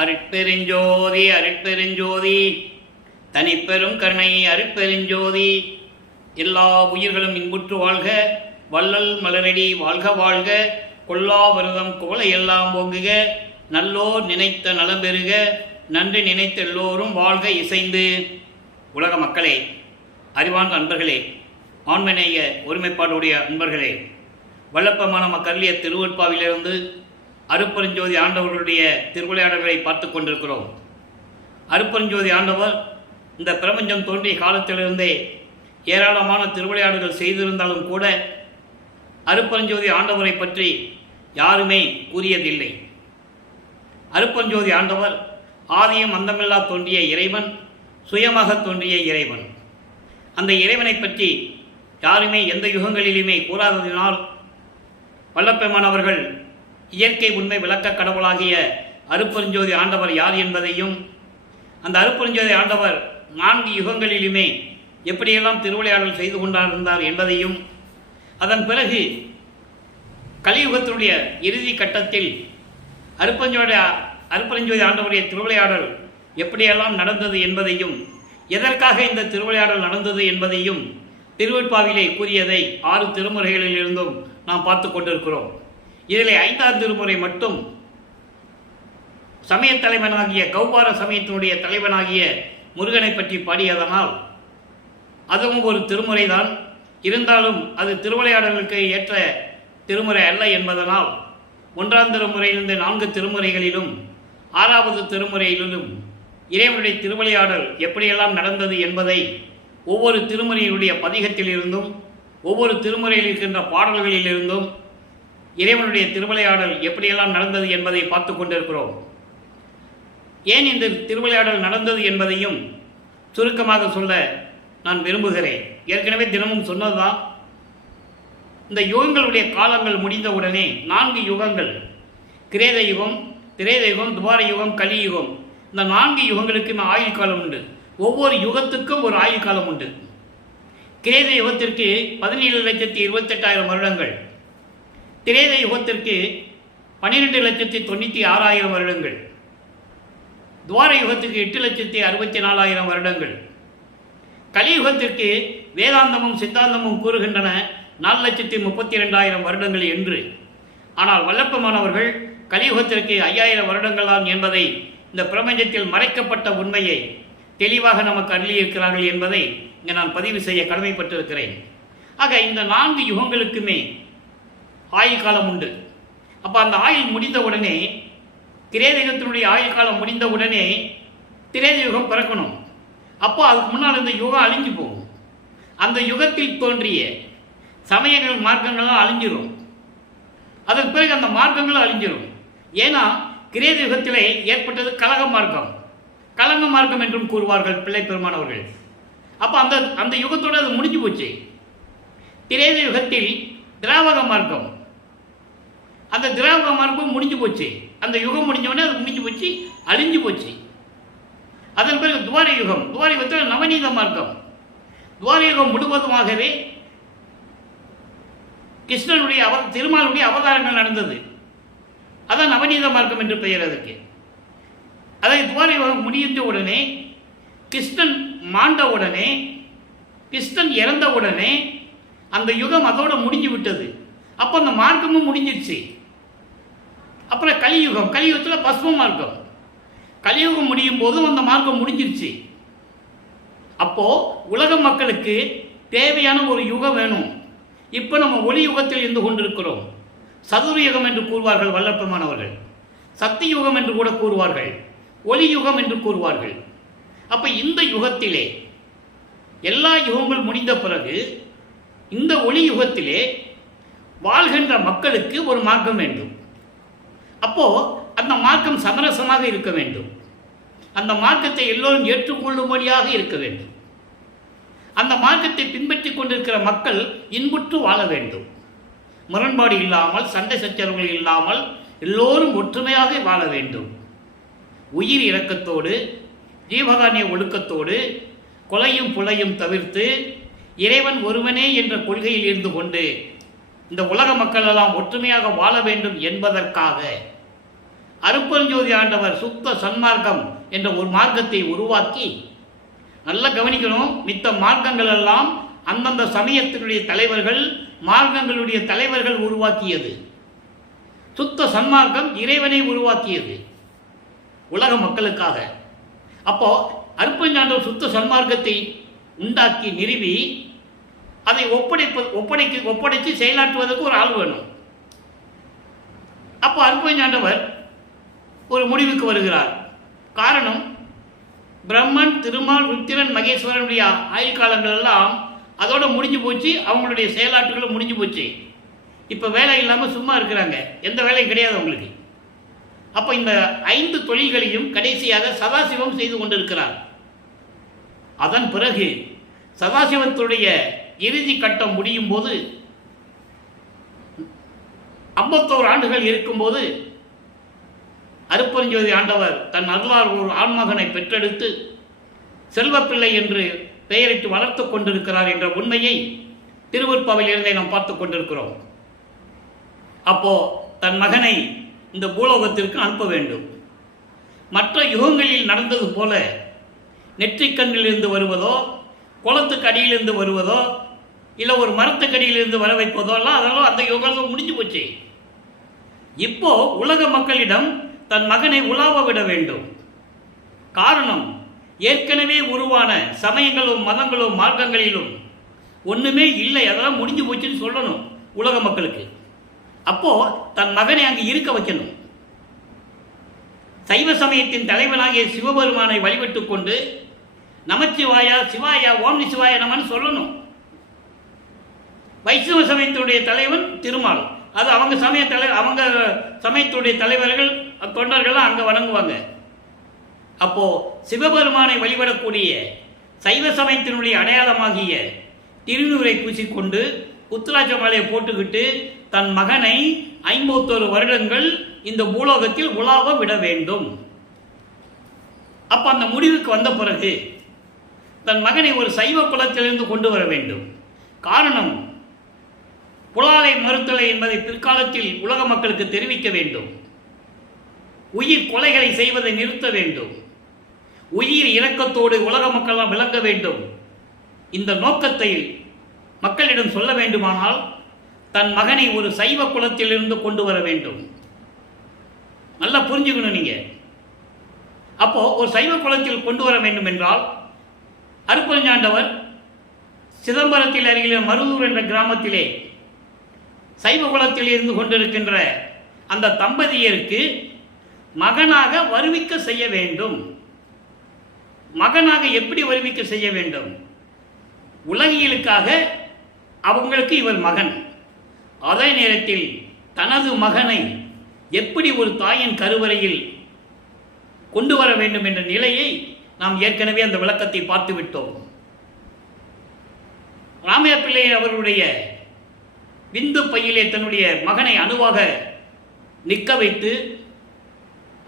அருட்பெருஞ்சோதி அருட்பெருஞ்சோதி தனிப்பெரும் கருணை அருட்பெருஞ்சோதி. எல்லா உயிர்களும் இன்புற்று வாழ்க, வள்ளல் மலரடி வாழ்க வாழ்க, கொல்லாவிரதம் கோலை எல்லாம் ஓங்குக, நல்லோர் நினைத்த நலம் பெறுக, நன்றி நினைத்த எல்லோரும் வாழ்க இசைந்து. உலக மக்களே, அறிவார்ந்த அன்பர்களே, ஆண்மநேய ஒருமைப்பாடுடைய அன்பர்களே, வல்லப்பமான மக்களிய திருவொற்பாவிலிருந்து அருட்பெருஞ்சோதி ஆண்டவர்களுடைய திருவிளையாடல்களை பார்த்து கொண்டிருக்கிறோம். அருட்பெருஞ்சோதி ஆண்டவர் இந்த பிரபஞ்சம் தோன்றிய காலத்திலிருந்தே ஏராளமான திருவிளையாடல்கள் செய்திருந்தாலும் கூட அருட்பெருஞ்சோதி ஆண்டவரை பற்றி யாருமே கூறியதில்லை. அருட்பெருஞ்சோதி ஆண்டவர் ஆதியும் அந்தமில்லா தோன்றிய இறைவன், சுயமாக தோன்றிய இறைவன். அந்த இறைவனை பற்றி யாருமே எந்த யுகங்களிலுமே கூறாததினால் வல்லப்பெருமானவர்கள் இயற்கை உண்மை விளக்க கடவுளாகிய அருட்பெருஞ்சோதி ஆண்டவர் யார் என்பதையும், அந்த அருட்பெருஞ்சோதி ஆண்டவர் 4 யுகங்களிலுமே எப்படியெல்லாம் திருவிளையாடல் செய்து கொண்டிருந்தார் என்பதையும், அதன் பிறகு கலியுகத்தினுடைய இறுதி கட்டத்தில் அருட்பெருஞ்சோதி ஆண்டவருடைய திருவிளையாடல் எப்படியெல்லாம் நடந்தது என்பதையும், எதற்காக இந்த திருவிளையாடல் நடந்தது என்பதையும் திருவொற்பாவிலே கூறியதை 6 திருமுறைகளிலிருந்தும் நாம் பார்த்து கொண்டிருக்கிறோம். இதில் 5ஆம் திருமுறை மட்டும் சமய தலைவனாகிய கௌபார சமயத்தினுடைய தலைவனாகிய முருகனை பற்றி பாடியதனால் அதுவும் ஒரு திருமுறை தான். இருந்தாலும் அது திருவிளையாடலுக்கு ஏற்ற திருமுறை அல்ல என்பதனால் 1ஆம் திருமுறையிலிருந்து 4 திருமுறைகளிலும் 6வது திருமுறையிலும் இறைவனுடைய திருவிளையாடல் எப்படியெல்லாம் நடந்தது என்பதை ஒவ்வொரு திருமுறையினுடைய பதிகத்திலிருந்தும் ஒவ்வொரு திருமுறையில் இருக்கின்ற பாடல்களிலிருந்தும் இறைவனுடைய திருவிளையாடல் எப்படியெல்லாம் நடந்தது என்பதை பார்த்து கொண்டிருக்கிறோம். ஏன் இந்த திருவிளையாடல் நடந்தது என்பதையும் சுருக்கமாக சொல்ல நான் விரும்புகிறேன். ஏற்கனவே தினமும் சொன்னதுதான், இந்த யுகங்களுடைய காலங்கள் முடிந்தவுடனே 4 யுகங்கள், கிரேத யுகம், திரேத யுகம், துவார யுகம், கலியுகம், இந்த 4 யுகங்களுக்குமே ஆயுள் காலம் உண்டு. ஒவ்வொரு யுகத்துக்கும் ஒரு ஆயுள் காலம் உண்டு. கிரேத யுகத்திற்கு 17,28,000 வருடங்கள், திரேத யுகத்திற்கு 12,96,000 வருடங்கள், துவார யுகத்திற்கு 8,64,000 வருடங்கள், கலியுகத்திற்கு வேதாந்தமும் சித்தாந்தமும் கூறுகின்றன 4,32,000 வருடங்கள் என்று. ஆனால் வல்லப்பமானவர்கள் கலியுகத்திற்கு 5,000 வருடங்கள் தான் என்பதை, இந்த பிரபஞ்சத்தில் மறைக்கப்பட்ட உண்மையை தெளிவாக நமக்கு அருளியிருக்கிறார்கள் என்பதை இங்கே நான் பதிவு செய்ய கடமைப்பட்டிருக்கிறேன். ஆக இந்த 4 யுகங்களுக்குமே ஆயுள் காலம் உண்டு. அப்போ அந்த ஆயுள் முடிந்தவுடனே, கிரேத யுகத்தினுடைய ஆயுள் காலம் முடிந்தவுடனே திரேத யுகம் பிறக்கணும். அப்போ அதுக்கு முன்னால் இந்த யுகம் அழிஞ்சு போகும். அந்த யுகத்தில் தோன்றிய சமயங்கள், மார்க்கங்கள்லாம் அழிஞ்சிடும். அதன் பிறகு அந்த மார்க்கங்களும் அழிஞ்சிடும். ஏன்னா கிரேத யுகத்திலே ஏற்பட்டது கலக மார்க்கம், கலங்க மார்க்கம் என்றும் கூறுவார்கள் பிள்ளை பெருமானவர்கள். அப்போ அந்த யுகத்தோடு அது முடிஞ்சு போச்சு. திரேத யுகத்தில் திராவக மார்க்கம், அந்த திராவக மார்க்கம் முடிஞ்சு போச்சு. அந்த யுகம் முடிஞ்சவுடனே அது முடிஞ்சு போச்சு, அழிஞ்சு போச்சு. அதன் பிறகு துவார யுகம், துவார யுகத்தில் நவநீத மார்க்கம். துவார யுகம் முழுவதுமாகவே கிருஷ்ணனுடைய திருமாலுடைய அவதாரங்கள் நடந்தது. அதான் நவநீத மார்க்கம் என்று பெயர் அதற்கு. அதை துவார யுகம் முடிந்த உடனே, கிருஷ்ணன் மாண்ட உடனே, கிருஷ்ணன் இறந்த உடனே அந்த யுகம் அதோட முடிஞ்சு விட்டது. அப்போ அந்த மார்க்கமும் முடிஞ்சிருச்சு. அப்புறம் கலியுகம், கலியுகத்தில் பஸ்ம மார்க்கம். கலியுகம் முடியும் போதும் அந்த மார்க்கம் முடிஞ்சிருச்சு. அப்போ உலக மக்களுக்கு தேவையான ஒரு யுகம் வேணும். இப்போ நம்ம ஒளி யுகத்தில் இருந்து கொண்டிருக்கிறோம். சதுர யுகம் என்று கூறுவார்கள் வல்லப்பெருமானவர்கள், சக்தி யுகம் என்று கூட கூறுவார்கள், ஒளி யுகம் என்று கூறுவார்கள். அப்போ இந்த யுகத்திலே, எல்லா யுகங்கள் முடிந்த பிறகு இந்த ஒளி யுகத்திலே வாழ்கின்ற மக்களுக்கு ஒரு மார்க்கம் வேண்டும். அப்போ அந்த மார்க்கம் சமரசமாக இருக்க வேண்டும். அந்த மார்க்கத்தை எல்லோரும் ஏற்றுக்கொள்ளும்படியாக இருக்க வேண்டும். அந்த மார்க்கத்தை பின்பற்றி கொண்டிருக்கிற மக்கள் இன்புற்று வாழ வேண்டும். முரண்பாடு இல்லாமல், சண்டை சச்சரவுகள் இல்லாமல் எல்லோரும் ஒற்றுமையாக வாழ வேண்டும். உயிர் இரக்கத்தோடு, ஜீவகாரிய ஒழுக்கத்தோடு, கொலையும் புலையும் தவிர்த்து இறைவன் ஒருவனே என்ற கொள்கையில் இருந்து கொண்டு இந்த உலக மக்கள் எல்லாம் ஒற்றுமையாக வாழ வேண்டும் என்பதற்காக அருட்பெருஞ்சோதி ஆண்டவர் சுத்த சன்மார்க்கம் என்ற ஒரு மார்க்கத்தை உருவாக்கி, நல்லா கவனிக்கணும், மித்த மார்க்கங்கள் எல்லாம் அந்தந்த சமயத்தினுடைய தலைவர்கள், மார்க்கங்களுடைய தலைவர்கள் உருவாக்கியது. சுத்த சன்மார்க்கம் இறைவனை உருவாக்கியது உலக மக்களுக்காக. அப்போ அருட்பெருஞ்சாண்டவர் சுத்த சன்மார்க்கத்தை உண்டாக்கி நிறுவி அதை ஒப்படைச்சு செயலாற்றுவதற்கு ஒரு ஆள் வேணும். அப்போ அருட்பெருஞ்சாண்டவர் ஒரு முடிவுக்கு வருகிறார். காரணம், பிரம்மன், திருமால், ருத்திரன், மகேஸ்வரனுடைய ஆயுள் காலங்கள் எல்லாம் அதோட முடிஞ்சு போச்சு. அவங்களுடைய செயலாற்றுகளும் முடிஞ்சு போச்சு. இப்போ வேலை இல்லாமல் சும்மா இருக்கிறாங்க, எந்த வேலையும் கிடையாது அவங்களுக்கு. அப்போ இந்த 5 தொழில்களையும் கடைசியாக சதாசிவம் செய்து கொண்டிருக்கிறார். அதன் பிறகு சதாசிவத்துடைய இறுதி கட்டம் முடியும் போது 51 ஆண்டுகள் இருக்கும்போது அருட்பெருஞ்சோதி ஆண்டவர் தன் அருளால் ஒரு ஆண்மகனை பெற்றெடுத்து செல்வப்பிள்ளை என்று பெயரிட்டு வளர்த்து கொண்டிருக்கிறார் என்ற உண்மையை திருவருட்பாவிலிருந்தே நாம் பார்த்து கொண்டிருக்கிறோம். அப்போ தன் மகனை இந்த பூலோகத்திற்கு அனுப்ப வேண்டும். மற்ற யுகங்களில் நடந்தது போல நெற்றிக்கண்ணிலிருந்து வருவதோ, குளத்துக்கு அடியிலிருந்து வருவதோ, இல்லை ஒரு மரத்துக்கு அடியிலிருந்து வர வைப்பதோ எல்லாம் அதெல்லாம் அந்த யுகங்கள் முடிஞ்சு போச்சு. இப்போ உலக மக்களிடம் தன் மகனை உலாவ விட வேண்டும். காரணம், ஏற்கனவே உருவான சமயங்களும் மதங்களும் மார்க்கங்களிலும் ஒன்றுமே இல்லை, அதெல்லாம் முடிஞ்சு போச்சுன்னு சொல்லணும் உலக மக்களுக்கு. அப்போ தன் மகனை அங்கு இருக்க வைக்கணும். சைவ சமயத்தின் தலைவனாகிய சிவபெருமானை வழிபட்டு கொண்டு நமச்சிவாயா சிவாயா ஓம் சிவாய நமன்னு சொல்லணும். வைஷ்ணவ சமயத்தினுடைய தலைவன் திருமால், அது அவங்க அவங்க சமயத்துடைய தலைவர்கள் தொண்டர்கள்லாம் அங்கே வணங்குவாங்க. அப்போ சிவபெருமானை வழிபடக்கூடிய சைவ சமயத்தினுடைய அடையாளமாகிய திருநூரை பூசிக்கொண்டு உத்திராட்ச மாலையை போட்டுக்கிட்டு தன் மகனை 51 வருடங்கள் இந்த பூலோகத்தில் உலாவ விட வேண்டும். அப்ப அந்த முடிவுக்கு வந்த பிறகு தன் மகனை ஒரு சைவ குலத்திலிருந்து கொண்டு வர வேண்டும். காரணம், புலாலை மறுத்தலை என்பதை பிற்காலத்தில் உலக மக்களுக்கு தெரிவிக்க வேண்டும். உயிர் கொலைகளை செய்வதை நிறுத்த வேண்டும். உயிர் இரக்கத்தோடு உலக மக்களால் விளங்க வேண்டும். இந்த நோக்கத்தை மக்களிடம் சொல்ல வேண்டுமானால் தன் மகனை ஒரு சைவ குலத்திலிருந்து கொண்டு வர வேண்டும். நல்லா புரிஞ்சுக்கணும் நீங்க. அப்போ ஒரு சைவ குலத்தில் கொண்டு வர வேண்டும் என்றால் அருட்பெருஞ்சாண்டவர் சிதம்பரத்தில் அருகில் மருதூர் என்ற கிராமத்திலே சைவ குலத்தில் இருந்து கொண்டிருக்கின்ற அந்த தம்பதியருக்கு மகனாக வருவிக்க செய்ய வேண்டும். மகனாக எப்படி வருவிக்க செய்ய வேண்டும்? உலகியலுக்காக அவங்களுக்கு இவர் மகன். அதே நேரத்தில் தனது மகனை எப்படி ஒரு தாயின் கருவறையில் கொண்டு வர வேண்டும் என்ற நிலையை நாம் ஏற்கனவே அந்த விளக்கத்தை பார்த்து விட்டோம். ராமையா பிள்ளை அவர்களுடைய விந்து பையிலே தன்னுடைய மகனை அணுவாக நிற்க வைத்து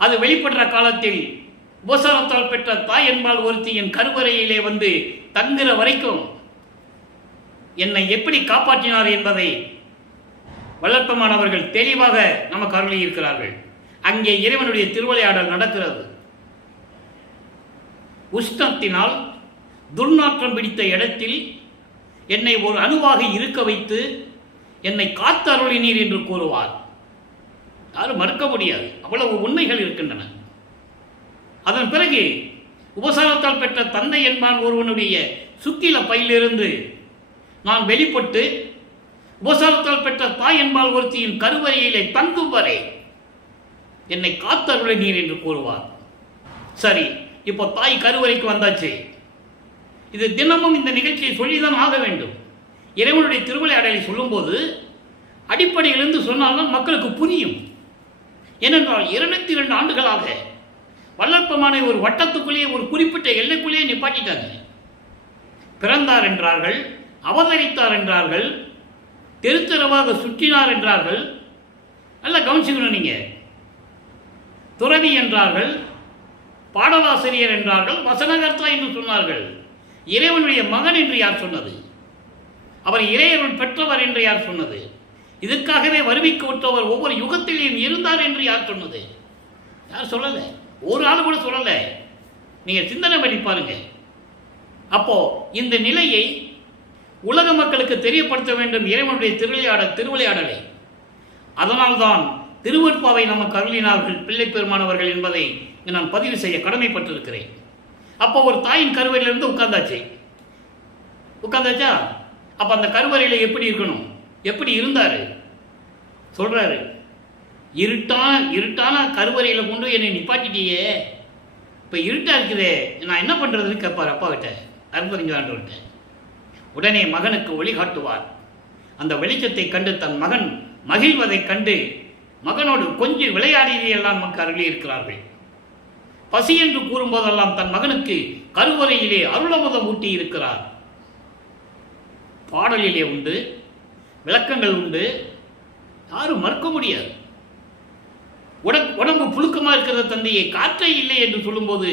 அது வெளிப்படுற காலத்தில் உபசாரத்தால் பெற்ற தாய் என்பால் ஒருத்தியின் கருவறையிலே வந்து தங்குற வரைக்கும் என்னை எப்படி காப்பாற்றினார் என்பதை வல்லற்பமானவர்கள் தெளிவாக நமக்கு அருளி இருக்கிறார்கள். அங்கே இறைவனுடைய திருவிளையாடல் நடக்கிறது. உஷ்ணத்தினால் துர்நாற்றம் பிடித்த இடத்தில் என்னை ஒரு அணுவாக இருக்க வைத்து என்னை காத்து அருளினீர் என்று கூறுவார். யாரும் மறுக்க முடியாது, அவ்வளவு உண்மைகள் இருக்கின்றன. அதன் பிறகு உபசாரத்தால் பெற்ற தந்தை என்பான் ஒருவனுடைய சுக்கில பையிலிருந்து நான் வெளிப்பட்டு உபசாரத்தால் பெற்ற தாய் என்பால் ஒருத்தியின் கருவறையிலே தங்கும் வரை என்னை காத்தருளை நீர் என்று கூறுவார். சரி, இப்போ தாய் கருவறைக்கு வந்தாச்சு. இது தினமும் இந்த நிகழ்ச்சியை சொல்லிதான் ஆக வேண்டும். இறைவனுடைய திருவிளையாடலை சொல்லும்போது அடிப்படையிலிருந்து சொன்னால்தான் மக்களுக்கு புரியும். ஏனென்றால் 202 ஆண்டுகளாக வல்லற்பமான ஒரு வட்டத்துக்குள்ளேயே ஒரு குறிப்பிட்ட எல்லைக்குள்ளேயே நிப்பாட்டிட்டாங்க. பிறந்தார் என்றார்கள், அவதரித்தார் என்றார்கள், தெருத்தரவாக சுற்றினார் என்றார்கள். நல்லா கவனிச்சுக்கணும் நீங்க. துறவி என்றார்கள், பாடலாசிரியர் என்றார்கள், வசனகர்த்தா என்று சொன்னார்கள். இறைவனுடைய மகன் என்று யார் சொன்னது? அவர் இறைவன் பெற்றவர் என்று யார் சொன்னது? இதற்காகவே வருவிக்க விட்டவர் ஒவ்வொரு யுகத்திலேயும் இருந்தார் என்று யார் சொன்னது? யாரும் சொல்லலை, ஒரு ஆள் கூட சொல்லலை. நீங்கள் சிந்தனை பண்ணி பாருங்க. அப்போ இந்த நிலையை உலக மக்களுக்கு தெரியப்படுத்த வேண்டும், இறைவனுடைய திருவிளையாடலை. அதனால்தான் திருவற்பாவை நமக்கு அருளினார்கள் பிள்ளை பெருமானவர்கள் என்பதை நான் பதிவு செய்ய கடமைப்பட்டிருக்கிறேன். அப்போ ஒரு தாயின் கருவறையிலிருந்து உட்கார்ந்தாச்சா? அப்போ அந்த கருவறையில் எப்படி இருக்கணும், எப்படி இருந்தார் சொல்றாரு. இருட்டான கருவறையில் கொண்டு என்னை நிப்பாட்டிட்டியே, இப்போ இருட்டா இருக்குதே, நான் என்ன பண்ணுறதுன்னு கேட்பார் அப்பா கிட்ட, அருள்பெருஞ்சோதியாண்டவர்கிட்ட. உடனே மகனுக்கு வழிகாட்டுவார். அந்த வெளிச்சத்தை கண்டு தன் மகன் மகிழ்வதை கண்டு மகனோடு கொஞ்சம் விளையாடியெல்லாம் நமக்கு அருளி இருக்கிறார்கள். பசி என்று கூறும்போதெல்லாம் தன் மகனுக்கு கருவறையிலே அருளமுதம் ஊட்டி இருக்கிறார். பாடலிலே உண்டு, விளக்கங்கள் உண்டு, யாரும் மறுக்க முடியாது. உடம்பு புழுக்கமாக இருக்கிற தந்தையை காற்றே இல்லை என்று சொல்லும்போது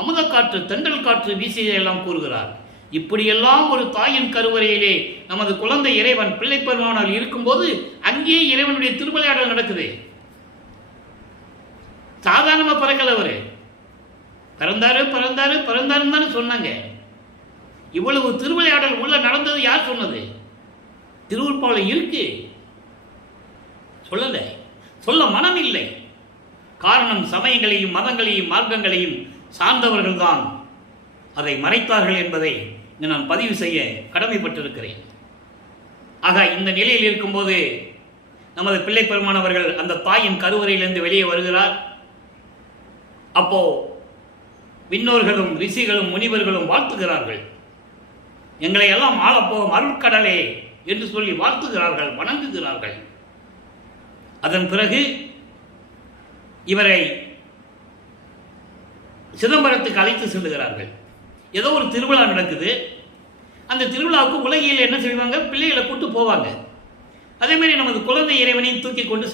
அமுத காற்று தென்றல் காற்று வீசியெல்லாம் கூறுகிறார். இப்படியெல்லாம் ஒரு தாயின் கருவறையிலே நமது குழந்தை இறைவன் பிள்ளை பெருமானால் இருக்கும்போது அங்கேயே இறைவனுடைய திருவிளையாடல் நடக்குது. சாதாரணமா பிறக்கல, அவரு பிறந்தாருன்னு தானே சொன்னாங்க. இவ்வளவு திருவிளையாடல் உள்ள நடந்தது யார் சொன்னது? திருவருட்பாவில் இருக்கு, சொல்லலை, சொல்ல மனம் இல்லை. காரணம் சமயங்களையும் மதங்களையும் மார்க்கங்களையும் சார்ந்தவர்கள் தான் அதை மறைத்தார்கள் என்பதை நான் பதிவு செய்ய கடமைப்பட்டிருக்கிறேன். ஆக இந்த நிலையில் இருக்கும்போது நமது பிள்ளை பெருமானவர்கள் அந்த தாயின் கருவறையிலிருந்து வெளியே வருகிறார். அப்போ விண்ணோர்களும் ரிஷிகளும் முனிவர்களும் வாழ்த்துகிறார்கள். எங்களை எல்லாம் ஆளப்போகும் அருட்கடலே என்று சொல்லி வாழ்த்துகிறார்கள், வணங்குகிறார்கள். அதன் பிறகு இவரை சிதம்பரத்துக்கு அழைத்து செல்லுகிறார்கள். ஏதோ ஒரு திருவிழா நடக்குது. அந்த திருவிழாவுக்கு உலகில் என்ன செய்வாங்க, பிள்ளைகளை கூட்டு போவாங்க. அதே மாதிரி நமது குழந்தை இறைவனையும் தூக்கி கொண்டு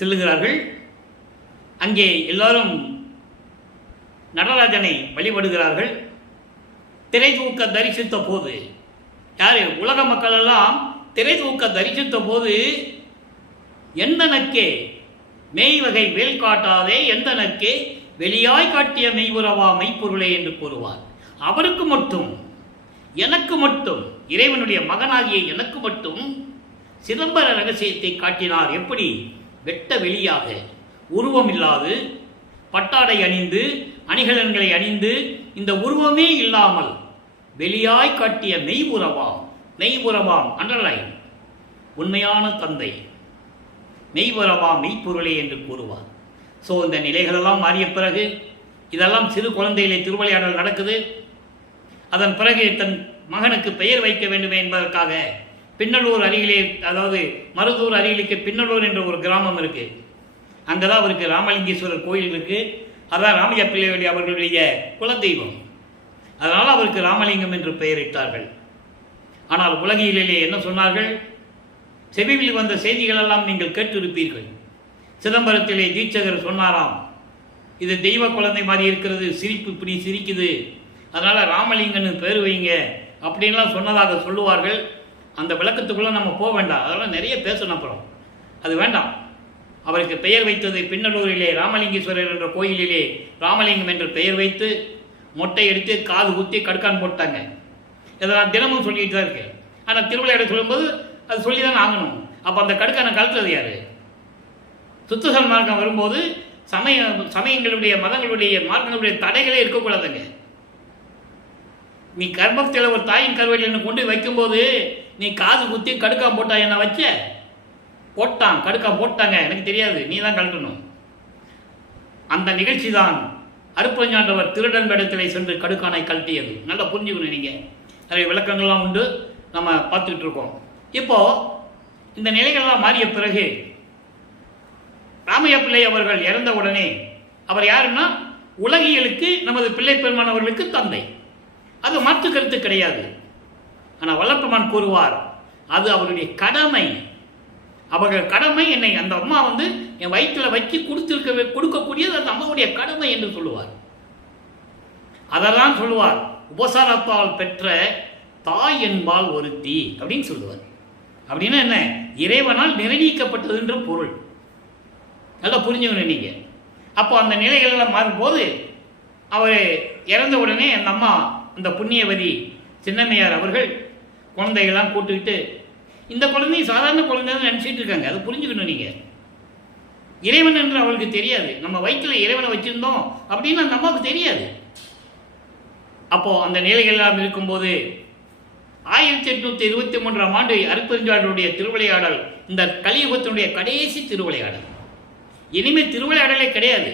செல்லுகிறார்கள். அங்கே எல்லாரும் நடராஜனை வழிபடுகிறார்கள். திரை தூக்க தரிசித்த போது யாரு உலக மக்கள் எல்லாம் திரை தூக்க தரிசித்த போது எந்தனக்கே மெய்வகை வேல் காட்டாதே எந்தனக்கே வெளியாய் காட்டிய மெய்வுறவா மெய்ப்பொருளே என்று கூறுவார். அவருக்கு மட்டும், எனக்கு மட்டும், இறைவனுடைய மகனாகிய எனக்கு மட்டும் சிதம்பர ரகசியத்தை காட்டினார். எப்படி? வெட்ட வெளியாக, உருவம் இல்லாது, பட்டாடை அணிந்து, அணிகலன்களை அணிந்து, இந்த உருவமே இல்லாமல் வெளியாய் காட்டிய மெய்வுறவாம் அண்டர்லைன், உண்மையான தந்தை, மெய்வுறவாம் மெய்ப்பொருளே என்று கூறுவார். ஸோ இந்த நிலைகளெல்லாம் மாறிய பிறகு இதெல்லாம் சிறு குழந்தையிலே திருவிளையாடல் நடக்குது. அதன் பிறகு தன் மகனுக்கு பெயர் வைக்க வேண்டும் என்பதற்காக பின்னலூர் அருகிலே, அதாவது மருதூர் அருகிலுக்கு பின்னலூர் என்ற ஒரு கிராமம் இருக்கு. அங்கதான் அவருக்கு ராமலிங்கேஸ்வரர் கோயில் இருக்கு. அதான் ராமையா பிள்ளைவெளி அவர்களுடைய குலதெய்வம். அதனால் அவருக்கு ராமலிங்கம் என்று பெயரிட்டார்கள். ஆனால் உலகிலே என்ன சொன்னார்கள்? செவியில் வந்த செய்திகளெல்லாம் நீங்கள் கேட்டிருப்பீர்கள். சிதம்பரத்திலே தீட்சகர் சொன்னாராம், இது தெய்வ குழந்தை மாதிரி இருக்கிறது, சிரிப்பு இப்படி சிரிக்குது, அதனால் ராமலிங்கன்னு பேர் வைங்க அப்படின்லாம் சொன்னதாக சொல்லுவார்கள். அந்த விளக்கத்துக்குள்ளே நம்ம போக வேண்டாம், அதெல்லாம் நிறைய பேசணும். அப்புறம் அது வேண்டாம். அவருக்கு பெயர் வைத்தது பின்னலூரிலே ராமலிங்கேஸ்வரர் என்ற கோயிலிலே ராமலிங்கம் என்று பெயர் வைத்து மொட்டை எடுத்து காது குத்தி கடுக்கான் போட்டாங்க. இதெல்லாம் தினமும் சொல்லிட்டு தான் இருக்கு. ஆனால் திருவிளையாட சொல்லும்போது அது சொல்லி தானே ஆகணும். அப்போ அந்த கடுக்கான கழுத்துறது யார்? சுத்த சன்மார்க்கம் வரும்போது சமயங்களுடைய மதங்களுடைய மார்க்கங்களுடைய தடைகளே இருக்கக்கூடாதுங்க. நீ கர்ப்பத்தில் ஒரு தாயின் கருவையில் என்ன கொண்டு வைக்கும்போது நீ காது குத்தி கடுக்கான் போட்டா, என்ன வச்ச போட்டான், கடுக்கான் போட்டாங்க, எனக்கு தெரியாது, நீ தான் கழட்டணும். அந்த நிகழ்ச்சி தான் அருட்பெருஞ்சாண்டவர் திருடன் இடத்திலே சென்று கடுக்கானை கழட்டியது. நல்லா புரிஞ்சுக்கணும். நீங்கள் நிறைய விளக்கங்கள்லாம் உண்டு, நம்ம பார்த்துக்கிட்டு இருக்கோம். இப்போது இந்த நிலைகள்லாம் மாறிய பிறகு ராமையா பிள்ளை அவர்கள் இறந்த உடனே அவர் யாருன்னா உலகியலுக்கு நமது பிள்ளை பெருமான் அவர்களுக்கு தந்தை. அது மாற்று கருத்து கிடையாது. ஆனால் வல்லப்பெருமான் கூறுவார், அது அவருடைய கடமை. அவர்கள் கடமை என்னை அந்த அம்மா என் வயிற்றில் வச்சு கொடுக்கக்கூடியது அந்த அம்மாவுடைய கடமை என்று சொல்லுவார். அதெல்லாம் சொல்லுவார், உபசாரத்தால் பெற்ற தாய் என்பால் ஒருத்தி அப்படின்னு சொல்லுவார். அப்படின்னா என்ன? இறைவனால் நிர்ணயிக்கப்பட்டது என்ற பொருள். நல்லா புரிஞ்சுக்கணும் நீங்கள். அப்போ அந்த நிலைகள்லாம் மாறும்போது அவர் இறந்த உடனே அந்த அம்மா, அந்த புண்ணியவதி சின்னம்மையார் அவர்கள் குழந்தைகள்லாம் கூட்டுக்கிட்டு, இந்த குழந்தை சாதாரண குழந்தைன்னு நினச்சிட்டு இருக்காங்க. அதை புரிஞ்சுக்கணும் நீங்கள். இறைவன் என்று அவளுக்கு தெரியாது. நம்ம வயிற்றில் இறைவனை வச்சுருந்தோம் அப்படின்னு அந்த அம்மாவுக்கு தெரியாது. அப்போது அந்த நிலைகள்லாம் இருக்கும்போது 1823ஆம் ஆண்டு அருட்பெருஞ்சாண்டவருடைய திருவிளையாடல் இந்த கலியுகத்தினுடைய கடைசி திருவிளையாடல். இனிமேல் திருவிளையாடலே கிடையாது.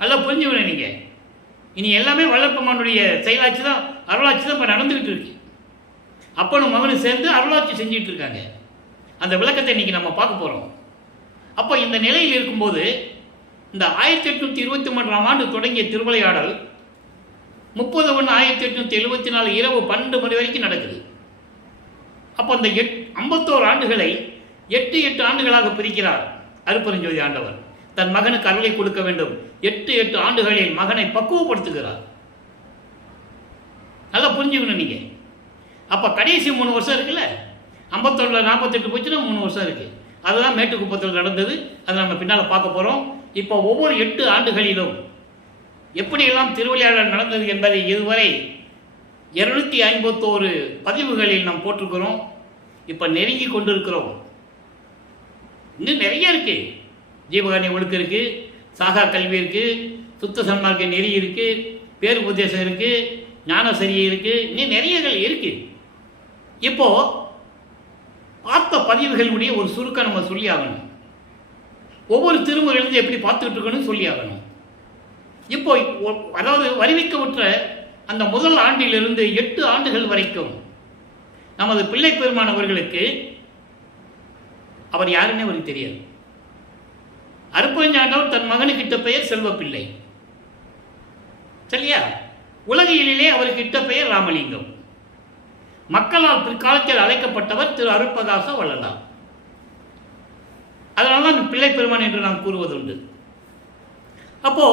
நல்லா புரிஞ்சுக்கணும் நீங்கள். இனி எல்லாமே வல்லப்பெருமானுடைய செயலாட்சி தான், அருளாட்சி தான் இப்போ நடந்துக்கிட்டு இருக்கு. அப்பனும் மகனும் சேர்ந்து அருளாட்சி செஞ்சுட்டு இருக்காங்க. அந்த விளக்கத்தை இன்னைக்கு நம்ம பார்க்க போகிறோம். அப்போ இந்த நிலையில் இருக்கும்போது இந்த 1823ஆம் ஆண்டு தொடங்கிய திருவிளையாடல் 30/1/1874 இரவு 12 மணி வரைக்கும் நடக்குது. அப்போ அந்த 51 ஆண்டுகளை 8 ஆண்டுகளாக பிரிக்கிறார் அருட்பெருஞ்சோதி ஆண்டவர். தன் மகனுக்கு அருளை கொடுக்க வேண்டும். 8 ஆண்டுகளில் மகனை பக்குவப்படுத்துகிறார். நல்லா புரிஞ்சுக்கணும் நீங்க. அப்போ கடைசி 3 வருஷம் இருக்குல்ல, 51 48 போச்சுன்னா 3 வருஷம் இருக்கு. அதுதான் மேட்டுக்குப்பத்தில் நடந்தது. அதை நம்ம பின்னால் பார்க்க போகிறோம். இப்போ ஒவ்வொரு 8 ஆண்டுகளிலும் எப்படியெல்லாம் திருவிளையாடல் நடந்தது என்பதை இதுவரை 251 பதிவுகளில் நாம் போட்டிருக்கிறோம். இப்போ நெருங்கி கொண்டிருக்கிறோம். இன்னும் நிறைய இருக்கு. ஜீவகாரணி ஒழுக்கு இருக்கு, சாகா கல்வி இருக்கு, சுத்த சன்மார்க்க நெறி இருக்கு, பேர் உபதேசம் இருக்கு, ஞானசரியை இருக்கு, இன்னும் நிறையகள் இருக்கு. இப்போ பார்த்த பதிவுகளுடைய ஒரு சுருக்கம் நம்ம சொல்லி ஆகணும். ஒவ்வொரு திருமுறையிலிருந்து எப்படி பார்த்துக்கிட்டு இருக்கணும்னு சொல்லி ஆகணும். இப்போ அதாவது வருவிக்க விட்ட அந்த முதல் ஆண்டிலிருந்து 8 ஆண்டுகள் வரைக்கும் நமது பிள்ளை பெருமான் அவர்களுக்கு அவர் யாருன்னே அவருக்கு தெரியாது. அருட்பெருஞ்சாண்டவர் தன் மகனுக்கிட்ட பெயர் செல்வப்பிள்ளை, சரியா? உலகியலிலே அவருக்கு இட்ட பெயர் ராமலிங்கம். மக்களால் பிற்காலத்தில் அழைக்கப்பட்டவர் திரு அருட்பதாச வள்ளலார். அதனால்தான் பிள்ளை பெருமான் என்று நாம் கூறுவதுண்டு. அப்போ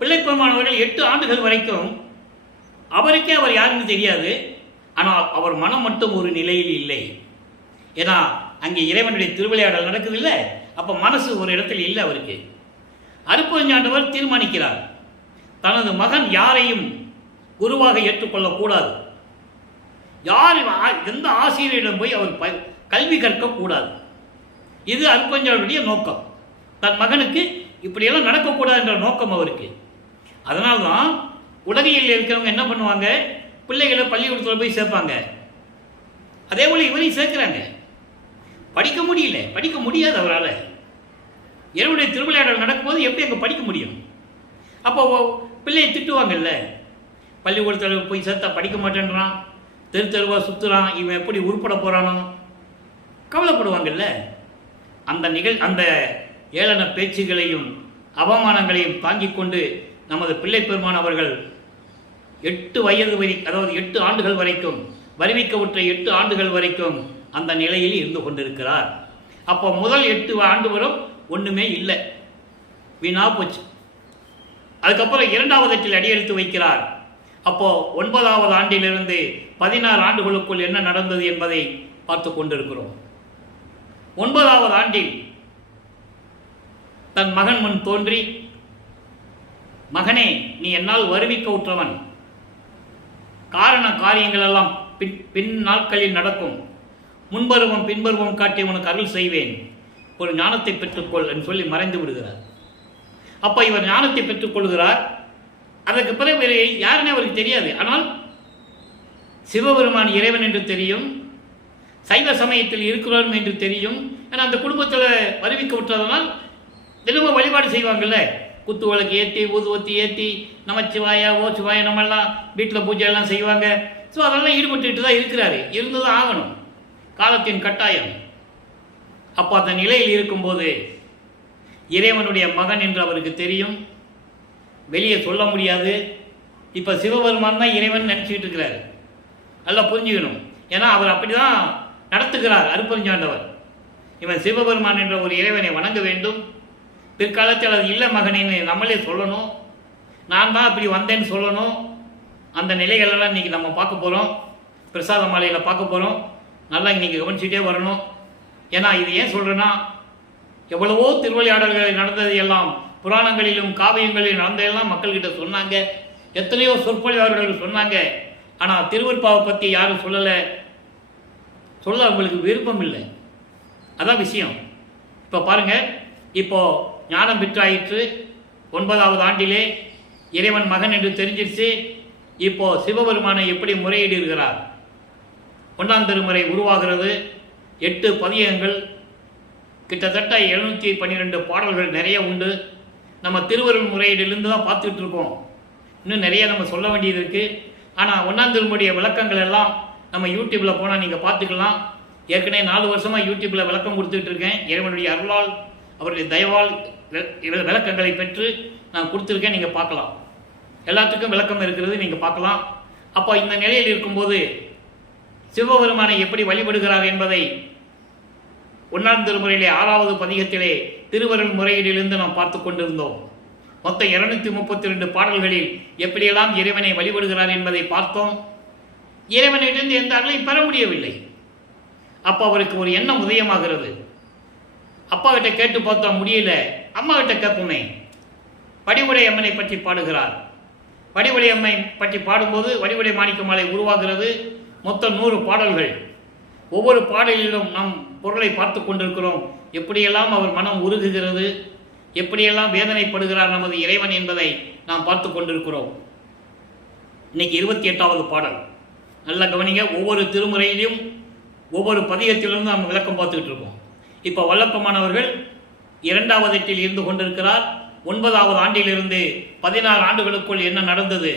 பிள்ளை பெருமான் அவர்கள் 8 ஆண்டுகள் வரைக்கும் அவருக்கே அவர் யாருன்னு தெரியாது. ஆனால் அவர் மனம் மட்டும் ஒரு நிலையில் இல்லை. ஏன்னா அங்கே இறைவனுடைய திருவிளையாடல் நடக்குது இல்லை, அப்போ மனசு ஒரு இடத்துல இல்லை அவருக்கு. அருட்பெருஞ்சாண்டவர் தீர்மானிக்கிறார், தனது மகன் யாரையும் குருவாக ஏற்றுக்கொள்ளக்கூடாது. யார் எந்த ஆசிரியரிடம் போய் அவர் கல்வி கற்கக்கூடாது. இது அருட்பெருஞ்சாண்டவருடைய நோக்கம். தன் மகனுக்கு இப்படியெல்லாம் நடக்கக்கூடாது என்ற நோக்கம் அவருக்கு. அதனால்தான் உலகில் இருக்கிறவங்க என்ன பண்ணுவாங்க, பிள்ளைகளை பள்ளிக்கூடத்தில் போய் சேர்ப்பாங்க. அதே போல் இவரையும் சேர்க்குறாங்க. படிக்க முடியல, படிக்க முடியாது அவரால். இறைவனுடைய திருவிளையாடல் நடக்கும்போது எப்படி அங்கே படிக்க முடியும்? அப்போ பிள்ளையை திட்டுவாங்கல்ல, பள்ளிக்கூடத்தில் போய் சேர்த்தா படிக்க மாட்டேன்றான், தெரு தெருவாக சுற்றுறான், இவன் எப்படி உருப்பட போகிறானோ கவலைப்படுவாங்கல்ல. அந்த ஏளன பேச்சுகளையும் அவமானங்களையும் தாங்கிக் கொண்டு நமது பிள்ளை பெருமான் அவர்கள் 8 வயது அதாவது 8 ஆண்டுகள் வரைக்கும், வருவிக்க விட்ட 8 ஆண்டுகள் வரைக்கும் அந்த நிலையில் இருந்து கொண்டிருக்கிறார். அப்போ முதல் 8 ஆண்டு வரும் ஒன்றுமே இல்லை, வீணா போச்சு. அதுக்கப்புறம் 2வது எட்டில் அடியெடுத்து வைக்கிறார். அப்போ 9வது ஆண்டிலிருந்து 16 ஆண்டுகளுக்குள் என்ன நடந்தது என்பதை பார்த்து கொண்டிருக்கிறோம். 9வது ஆண்டில் தன் மகன் முன் தோன்றி, மகனே, நீ என்னால் வருவிக்க உற்றவன். காரியங்கள் எல்லாம் பின் நாட்களில் நடக்கும். முன்பருவம் பின்பருவம் காட்டி உனக்கு அருள் செய்வேன். ஒரு ஞானத்தை பெற்றுக்கொள் என்று சொல்லி மறைந்து விடுகிறார். அப்போ இவர் ஞானத்தை பெற்றுக்கொள்கிறார். அதற்கு பிறகு யாருன்னே அவருக்கு தெரியாது. ஆனால் சிவபெருமான் இறைவன் என்று தெரியும், சைவ சமயத்தில் இருக்கிறோம் என்று தெரியும். ஏன்னா அந்த குடும்பத்தில் வருவிக்க விட்டதனால் தினமும் வழிபாடு செய்வாங்கள்ல, குத்து விளக்கு ஏற்றி ஊதுவத்தி ஏற்றி நமச்சிவாயா ஓச்சிவாயா நம்மெல்லாம் வீட்டில் பூஜையெல்லாம் செய்வாங்க. ஸோ அதெல்லாம் ஈடுபட்டுக்கிட்டு தான் இருக்கிறாரு, இருந்து தான் ஆகணும், காலத்தின் கட்டாயம். அப்போ அந்த நிலையில் இருக்கும்போது இறைவனுடைய மகன் என்று அவருக்கு தெரியும், வெளியே சொல்ல முடியாது. இப்போ சிவபெருமான் தான் இறைவன் நினச்சிக்கிட்டு இருக்கிறாரு. நல்லா புரிஞ்சுக்கணும். ஏன்னா அவர் அப்படி தான் நடத்துகிறார் அருட்பெருஞ்சாண்டவர். இவன் சிவபெருமான் என்ற ஒரு இறைவனை வணங்க வேண்டும். பிற்காலத்தில் அது இல்லை மகனேன்னு நம்மளே சொல்லணும், நான் தான் அப்படி வந்தேன்னு சொல்லணும். அந்த நிலைகளெல்லாம் இன்றைக்கி நம்ம பார்க்க போகிறோம், பிரசாத மாலையில் பார்க்க போகிறோம். நல்லா இன்றைக்கி கவனிச்சுட்டே வரணும். ஏன்னா இது ஏன் சொல்கிறேன்னா, எவ்வளவோ திருவிளையாடல்கள் நடந்தது எல்லாம் புராணங்களிலும் காவியங்களிலும் நடந்ததெல்லாம் மக்கள்கிட்ட சொன்னாங்க. எத்தனையோ சொற்பொழிவாளர்கள் சொன்னாங்க. ஆனால் திருவருட்பாவை பற்றி யாரும் சொல்லலை, சொல்ல அவங்களுக்கு விருப்பம் இல்லை. அதான் விஷயம். இப்போ பாருங்கள், இப்போது ஞானம் பெற்றாயிற்று, 9வது ஆண்டிலே இறைவன் மகன் என்று தெரிஞ்சிருச்சு. இப்போது சிவபெருமானை எப்படி முறையிடுகிறார்? 1ஆம் திருமுறை உருவாகிறது. 8 பதியங்கள், கிட்டத்தட்ட 712 பாடல்கள் நிறைய உண்டு. நம்ம திருவருள் முறையீடிலிருந்து தான் பார்த்துக்கிட்டு இருக்கோம். இன்னும் நிறைய நம்ம சொல்ல வேண்டியது இருக்குது. ஆனால் 1ஆம் திருமுறைய விளக்கங்கள் எல்லாம் நம்ம யூடியூப்பில் போனால் நீங்கள் பார்த்துக்கலாம். ஏற்கனவே 4 வருஷமாக யூடியூப்பில் விளக்கம் கொடுத்துட்டு இருக்கேன். இறைவனுடைய அருளால், அவருடைய தயவால் விளக்கங்களை பெற்று நான் கொடுத்துருக்கேன். நீங்கள் பார்க்கலாம். எல்லாத்துக்கும் விளக்கம் இருக்கிறது, நீங்கள் பார்க்கலாம். அப்போ இந்த நிலையில் இருக்கும்போது சிவபெருமானை எப்படி வழிபடுகிறார் என்பதை 1ஆம் திருமுறையிலே 6வது பதிகத்திலே திருவருள் முறையீடிலிருந்து நாம் பார்த்து கொண்டிருந்தோம். மொத்தம் 232 பாடல்களில் எப்படியெல்லாம் இறைவனை வழிபடுகிறார் என்பதை பார்த்தோம். இறைவனிடமிருந்து எந்த அருளையும் பெற முடியவில்லை. அப்போ அவருக்கு ஒரு எண்ணம் உதயமாகிறது. அப்பா கிட்ட கேட்டு பார்த்தா முடியல, அம்மா கிட்ட கேட்போமே. வடிவுடை அம்மனை பற்றி பாடுகிறார். வடிவுடை அம்மை பற்றி பாடும்போது வடிவுடை மாணிக்க மாலை உருவாகிறது. மொத்தம் 100 பாடல்கள். ஒவ்வொரு பாடலிலும் நாம் பொருளை பார்த்து கொண்டிருக்கிறோம். எப்படியெல்லாம் அவர் மனம் உருகுகிறது, எப்படியெல்லாம் வேதனைப்படுகிறார் நமது இறைவன் என்பதை நாம் பார்த்து கொண்டிருக்கிறோம். இன்னைக்கு 28வது பாடல். நல்லா கவனிங்க. ஒவ்வொரு திருமுறையிலும் ஒவ்வொரு பதிகத்திலிருந்து நாம் விளக்கம் பார்த்துக்கிட்டு இருக்கோம். இப்போ வல்லப்பமானவர்கள் 2வது எட்டில் இருந்து கொண்டிருக்கிறார். 9வது ஆண்டிலிருந்து 16 ஆண்டுகளுக்குள் என்ன நடந்தது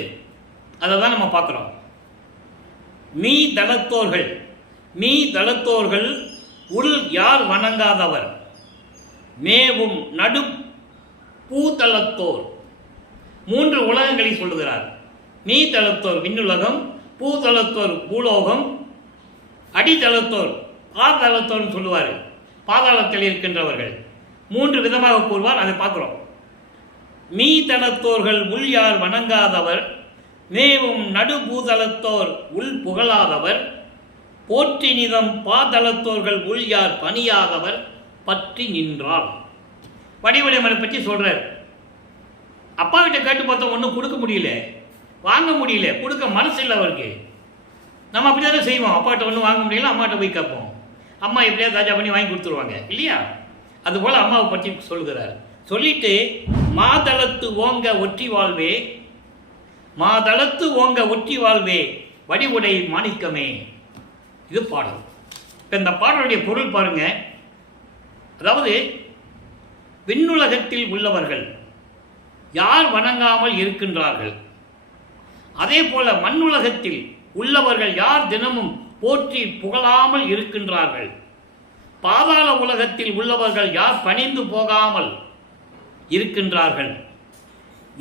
அதை தான் நம்ம பார்க்குறோம். மீ தளத்தோர்கள் உள் யார் வணங்காதவர், மேவும் நடு பூதளத்தோர். 3 உலகங்களை சொல்லுகிறார். மீ தளத்தோர் விண்ணுலகம், பூதளத்தோர் பூலோகம், அடித்தளத்தோர் பாதாளத்தோர்னு சொல்லுவார். பாதாளத்தில் இருக்கின்றவர்கள் 3 விதமாக கூறுவார். அதை பார்க்குறோம். மீ தளத்தோர்கள் உள் யார் வணங்காதவர், மேவும் நடுபூதளத்தோர் உள் புகழாதவர், போற்றி நிதம் பாதளத்தோர்கள் உள் யார் பணியாதவர் பற்றி நின்றார். வடிவடைமலை பற்றி சொல்றார். அப்பா கிட்ட கேட்டு பார்த்தா ஒன்றும் கொடுக்க முடியல, வாங்க முடியல, கொடுக்க மனசு இல்லை அவருக்கு. நம்ம அப்படி தானே செய்வோம். அப்பாட்ட ஒன்றும் வாங்க முடியல, அம்மாட்ட போய் கேட்போம். அம்மா எப்படியாவது தாஜா பண்ணி வாங்கி கொடுத்துருவாங்க இல்லையா? அதுபோல் அம்மாவை பற்றி சொல்கிறார். சொல்லிட்டு மாதளத்து ஓங்க ஒற்றி வாழ்வே, மாதளத்து ஓங்க ஒற்றி வாழ்வே வடிவுடை மாணிக்கமே. இது பாடல். இப்போ இந்த பாடலுடைய பொருள் பாருங்க. அதாவது விண்ணுலகத்தில் உள்ளவர்கள் யார் வணங்காமல் இருக்கின்றார்கள், அதே போல மண்ணுலகத்தில் உள்ளவர்கள் யார் தினமும் போற்றி புகழாமல் இருக்கின்றார்கள், பாதாள உலகத்தில் உள்ளவர்கள் யார் பணிந்து போகாமல் இருக்கின்றார்கள்.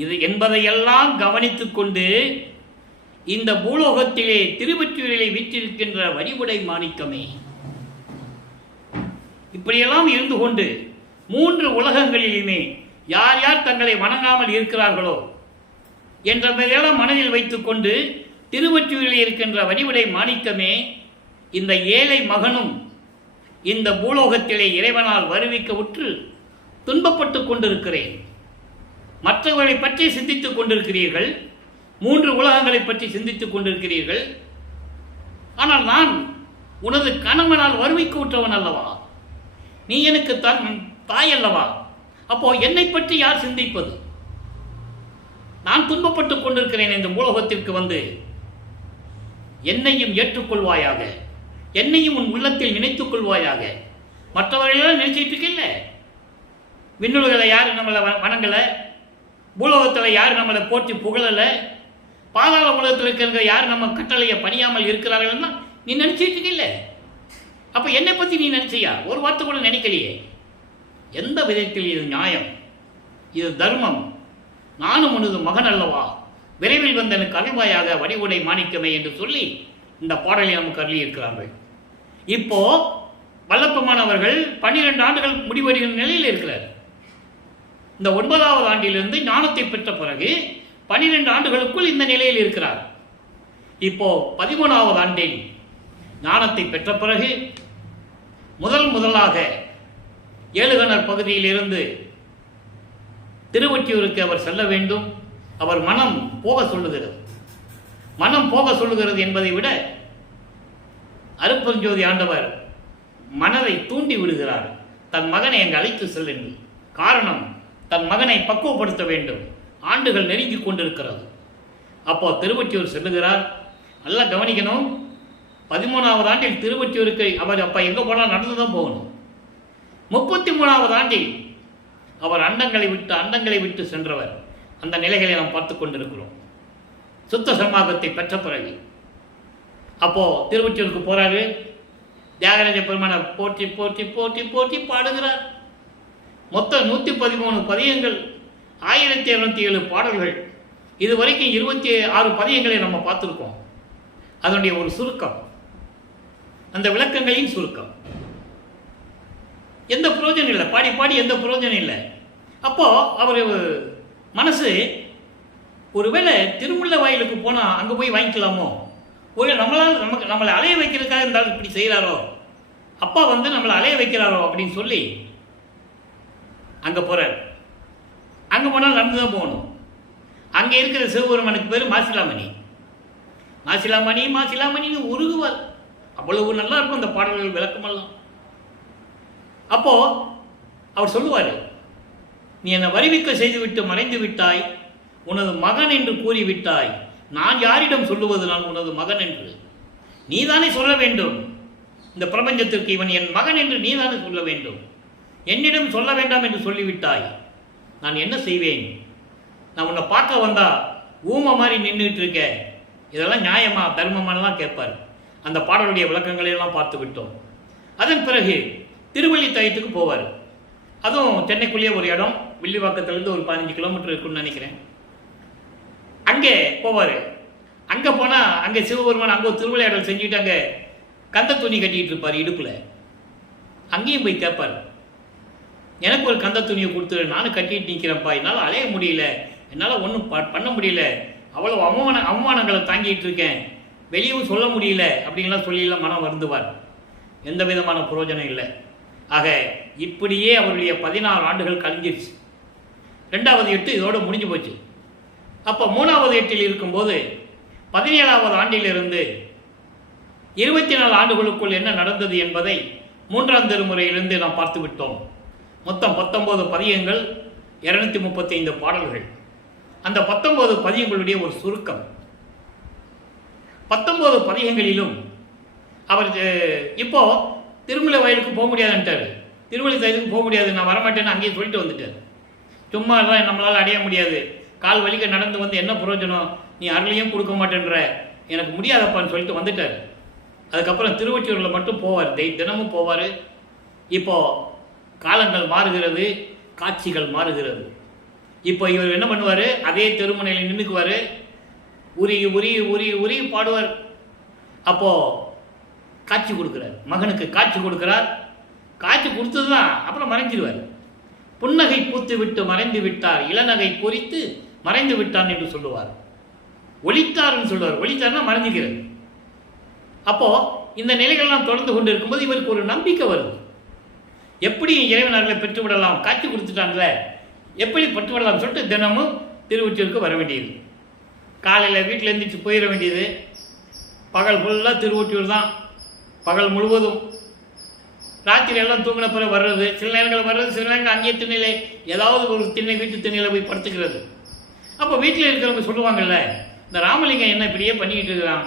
இது என்பதையெல்லாம் கவனித்துக் கொண்டு இந்த பூலோகத்திலே திருவொற்றியூரிலே வீற்றிருக்கின்ற வடிவுடை மாணிக்கமே, இப்படியெல்லாம் இருந்து கொண்டு 3 உலகங்களிலுமே யார் யார் தங்களை வணங்காமல் இருக்கிறார்களோ என்றதையெல்லாம் மனதில் வைத்துக்கொண்டு திருவொற்றியூரிலே இருக்கின்ற வடிவுடை மாணிக்கமே, இந்த ஏழை மகனும் இந்த பூலோகத்திலே இறைவனால் வருவிக்க உற்று துன்பப்பட்டு கொண்டிருக்கிறேன். மற்றவர்களை பற்றி சிந்தித்துக் கொண்டிருக்கிறீர்கள், 3 உலகங்களை பற்றி சிந்தித்துக் கொண்டிருக்கிறீர்கள். ஆனால் நான் உனது கணவனால் வருவிக்க உற்றவன் அல்லவா, நீ எனக்கு தாய் அல்லவா? அப்போ என்னை பற்றி யார் சிந்திப்பது? நான் துன்பப்பட்டு கொண்டிருக்கிறேன். இந்த பூலோகத்திற்கு வந்து என்னையும் ஏற்றுக்கொள்வாயாக, என்னையும் உன் உள்ளத்தில் நினைத்துக் கொள்வாயாக. மற்றவர்களெல்லாம் நினைச்சிட்டு இருக்கல. விண்ணுலகில் யார் நம்மளை வணங்கலை, பூலோகத்தில் யார் நம்மளை போற்றி புகழலை, பாதாள உலகத்தில் இருக்கிற யார் நம்ம கட்டளையை பணியாமல் இருக்கிறார்கள்னா நீ நினைச்சிட்டு இருக்கல. அப்போ என்னை பற்றி நீ நினைச்சியா? ஒரு வார்த்தை கூட நினைக்கலையே. எந்த விதத்தில் இது நியாயம்? இது தர்மம்? நானும் உனது மகன் அல்லவா, விரைவில் வந்து எனக்கு அருள்வாயாக வடிவுடை மாணிக்கமே என்று சொல்லி இந்த பாடலை நமக்கு அருளி இருக்கிறார்கள். இப்போ வல்லப்பமானவர்கள் 12 ஆண்டுகள் முடிவடைகிற நிலையில் இருக்கிறார். இந்த 9வது ஆண்டிலிருந்து ஞானத்தை பெற்ற பிறகு 12 ஆண்டுகளுக்குள் இந்த நிலையில் இருக்கிறார். இப்போ 13வது ஆண்டில் ஞானத்தை பெற்ற பிறகு முதலாக ஏழுகணர் பகுதியிலிருந்து திருவொற்றியூருக்கு அவர் செல்ல வேண்டும். அவர் மனம் போக சொல்லுகிறது. மனம் போக சொல்லுகிறது என்பதை விட அருட்பெருஞ்சோதி ஆண்டவர் மனதை தூண்டி விடுகிறார். தன் மகனை அங்கு அழைத்து செல்லுங்கள். காரணம், தன் மகனை பக்குவப்படுத்த வேண்டும். ஆண்டுகள் நெருங்கி கொண்டிருக்கிறது. அப்போ திருவொற்றியூர் செல்லுகிறார். நல்லா கவனிக்கணும். 13வது ஆண்டில் திருவொற்றியூருக்கு அவர் அப்போ எங்கே போனால் நடந்து தான் போகணும். 33வது ஆண்டில் அவர் அண்டங்களை விட்டு சென்றவர். அந்த நிலைகளை நாம் பார்த்து கொண்டிருக்கிறோம். சுத்த சன்மார்க்கத்தை பெற்ற பிறகு அப்போ திருவொற்றியூருக்கு போறாரு. தியாகராஜ பெருமானை போற்றி போற்றி போற்றி போற்றி பாடுகிறார். மொத்தம் 113 பதியங்கள், 1207 பாடல்கள். இதுவரைக்கும் 26 பதியங்களை நம்ம பார்த்துருக்கோம். அதனுடைய ஒரு சுருக்கம், அந்த விளக்கங்களின் சுருக்கம். எந்த பிரயோஜனம் இல்லை, பாடி பாடி எந்த பிரயோஜனம் இல்லை. அப்போ அவர் மனசு ஒருவேளை திருமுல்ல வாயிலுக்கு போனால் அங்கே போய் வாங்கிக்கலாமோ, ஒரு நம்மளை அலைய வைக்கிறதுக்காக இருந்தாலும் இப்படி செய்கிறாரோ, அப்பா வந்து நம்மளை அலைய வைக்கிறாரோ அப்படின்னு சொல்லி அங்கே போகிறார். அங்கே போனால் நடந்து தான் போகணும். அங்கே இருக்கிற சிவபெருமானுக்கு பேர் மாசிலாமணி. மாசிலாமணி மாசிலாமணின்னு உருகுவார். அவ்வளவு நல்லா இருக்கும் அந்த பாடல்கள், விளக்கமெல்லாம். அப்போ அவர் சொல்லுவார், நீ என்னை வருவிக்க செய்துவிட்டு மறைந்து விட்டாய், உனது மகன் என்று கூறிவிட்டாய். நான் யாரிடம் சொல்லுவது நான் உனது மகன் என்று? நீதானே சொல்ல வேண்டும். இந்த பிரபஞ்சத்திற்கு இவன் என் மகன் என்று நீதானே சொல்ல வேண்டும். என்னிடம் சொல்ல வேண்டாம் என்று சொல்லிவிட்டாய். நான் என்ன செய்வேன்? நான் உன்னை பார்க்க வந்தா ஊமை மாதிரி நின்றுட்டு இருக்க, இதெல்லாம் நியாயமா தர்மமானலாம் கேட்பார். அந்த பாடலுடைய விளக்கங்களை எல்லாம் பார்த்து விட்டோம். அதன் பிறகு திருவள்ளித்தாயத்துக்கு போவார். அதுவும் சென்னைக்குள்ளேயே ஒரு இடம், வில்லிவாக்கத்திலிருந்து ஒரு 15 கிலோமீட்டர் இருக்குன்னு நினைக்கிறேன். அங்கே போவார். அங்கே போனால் அங்கே சிவபெருமான் அங்கே ஒரு திருவிளையாடல் செஞ்சுட்டு அங்கே கந்த துணி கட்டிகிட்டு இருப்பார் இடுப்பில். அங்கேயும் போய் கேட்பார், எனக்கு ஒரு கந்த துணியை கொடுத்துரு, நானும் கட்டிட்டு நிற்கிறேன்ப்பா, என்னால் அலைய முடியல, என்னால் ஒன்றும் பண்ண முடியல, அவ்வளோ அவமானங்களை தாங்கிட்டு இருக்கேன், வெளியும் சொல்ல முடியல அப்படின்லாம் சொல்லியெல்லாம் மனம் வருந்துவார். எந்த விதமான பிரயோஜனம் இல்லை. ஆக இப்படியே அவருடைய 16 ஆண்டுகள் கழிஞ்சிருச்சு. 2வது 8 இதோடு முடிஞ்சு போச்சு. அப்போ 3வது 8 இருக்கும்போது 17வது ஆண்டிலிருந்து 24 ஆண்டுகளுக்குள் என்ன நடந்தது என்பதை 3ஆம் திருமுறையிலிருந்து நாம் பார்த்து விட்டோம். மொத்தம் 19 பதியங்கள், 235 பாடல்கள். அந்த 19 பதியங்களுடைய ஒரு சுருக்கம். 19 பதியங்களிலும் அவர் இப்போ திருமலை வயலுக்கு போக முடியாதுன்ட்டார். திருவள்ளித்தாயத்துக்கு போக முடியாது, நான் வரமாட்டேன்னு அங்கேயே சொல்லிட்டு வந்துட்டார். சும்மா தான் நம்மளால் அடைய முடியாது, கால் வலிக்க நடந்து வந்து என்ன பிரயோஜனம், நீ அருளையும் கொடுக்க மாட்டேன்ற, எனக்கு முடியாதப்பான்னு சொல்லிட்டு வந்துட்டார். அதுக்கப்புறம் திருவொற்றியூரில் மட்டும் போவார், தினமும் போவார். இப்போது காலங்கள் மாறுகிறது, காட்சிகள் மாறுகிறது. இப்போ இவர் என்ன பண்ணுவார், அதே தெருமுனையில் நின்றுக்குவார், உருகி உருகி உருகி உருகி பாடுவார். அப்போது காட்சி கொடுக்குறார், மகனுக்கு காட்சி கொடுக்குறார். காட்சி கொடுத்தது தான், அப்புறம் மறைஞ்சிடுவார். புன்னகை பூத்து விட்டு மறைந்து விட்டார், இளநகை பொறித்து மறைந்து விட்டான் என்று சொல்லுவார். ஒளித்தார்னு சொல்லுவார். ஒளித்தார்னா மறைஞ்சிக்கிறது. அப்போது இந்த நிலைகள்லாம் தொடர்ந்து கொண்டு இருக்கும்போது இவருக்கு ஒரு நம்பிக்கை வருது. எப்படி இறைவனர்களை பெற்றுவிடலாம், காட்சி கொடுத்துட்டாங்கள, எப்படி பெற்றுவிடலாம் சொல்லிட்டு தினமும் திருவொற்றியூருக்கு வர வேண்டியது. காலையில் வீட்டில் எழுந்திரிச்சு போயிட வேண்டியது. பகல் ஃபுல்லாக திருவொற்றியூர் தான், பகல் முழுவதும். ராத்திரி எல்லாம் தூங்கின பிறகு வர்றது, சில நேரங்கள் வர்றது, சில நேரங்கள் அங்கேயே திண்ணையிலே ஏதாவது ஒரு திண்ணை, வீட்டு திண்ணையில் போய் படுத்துக்கிறது. அப்போ வீட்டில் இருக்கிறவங்க சொல்லுவாங்கல்ல, இந்த ராமலிங்கம் என்ன இப்படியே பண்ணிக்கிட்டு இருக்கிறான்,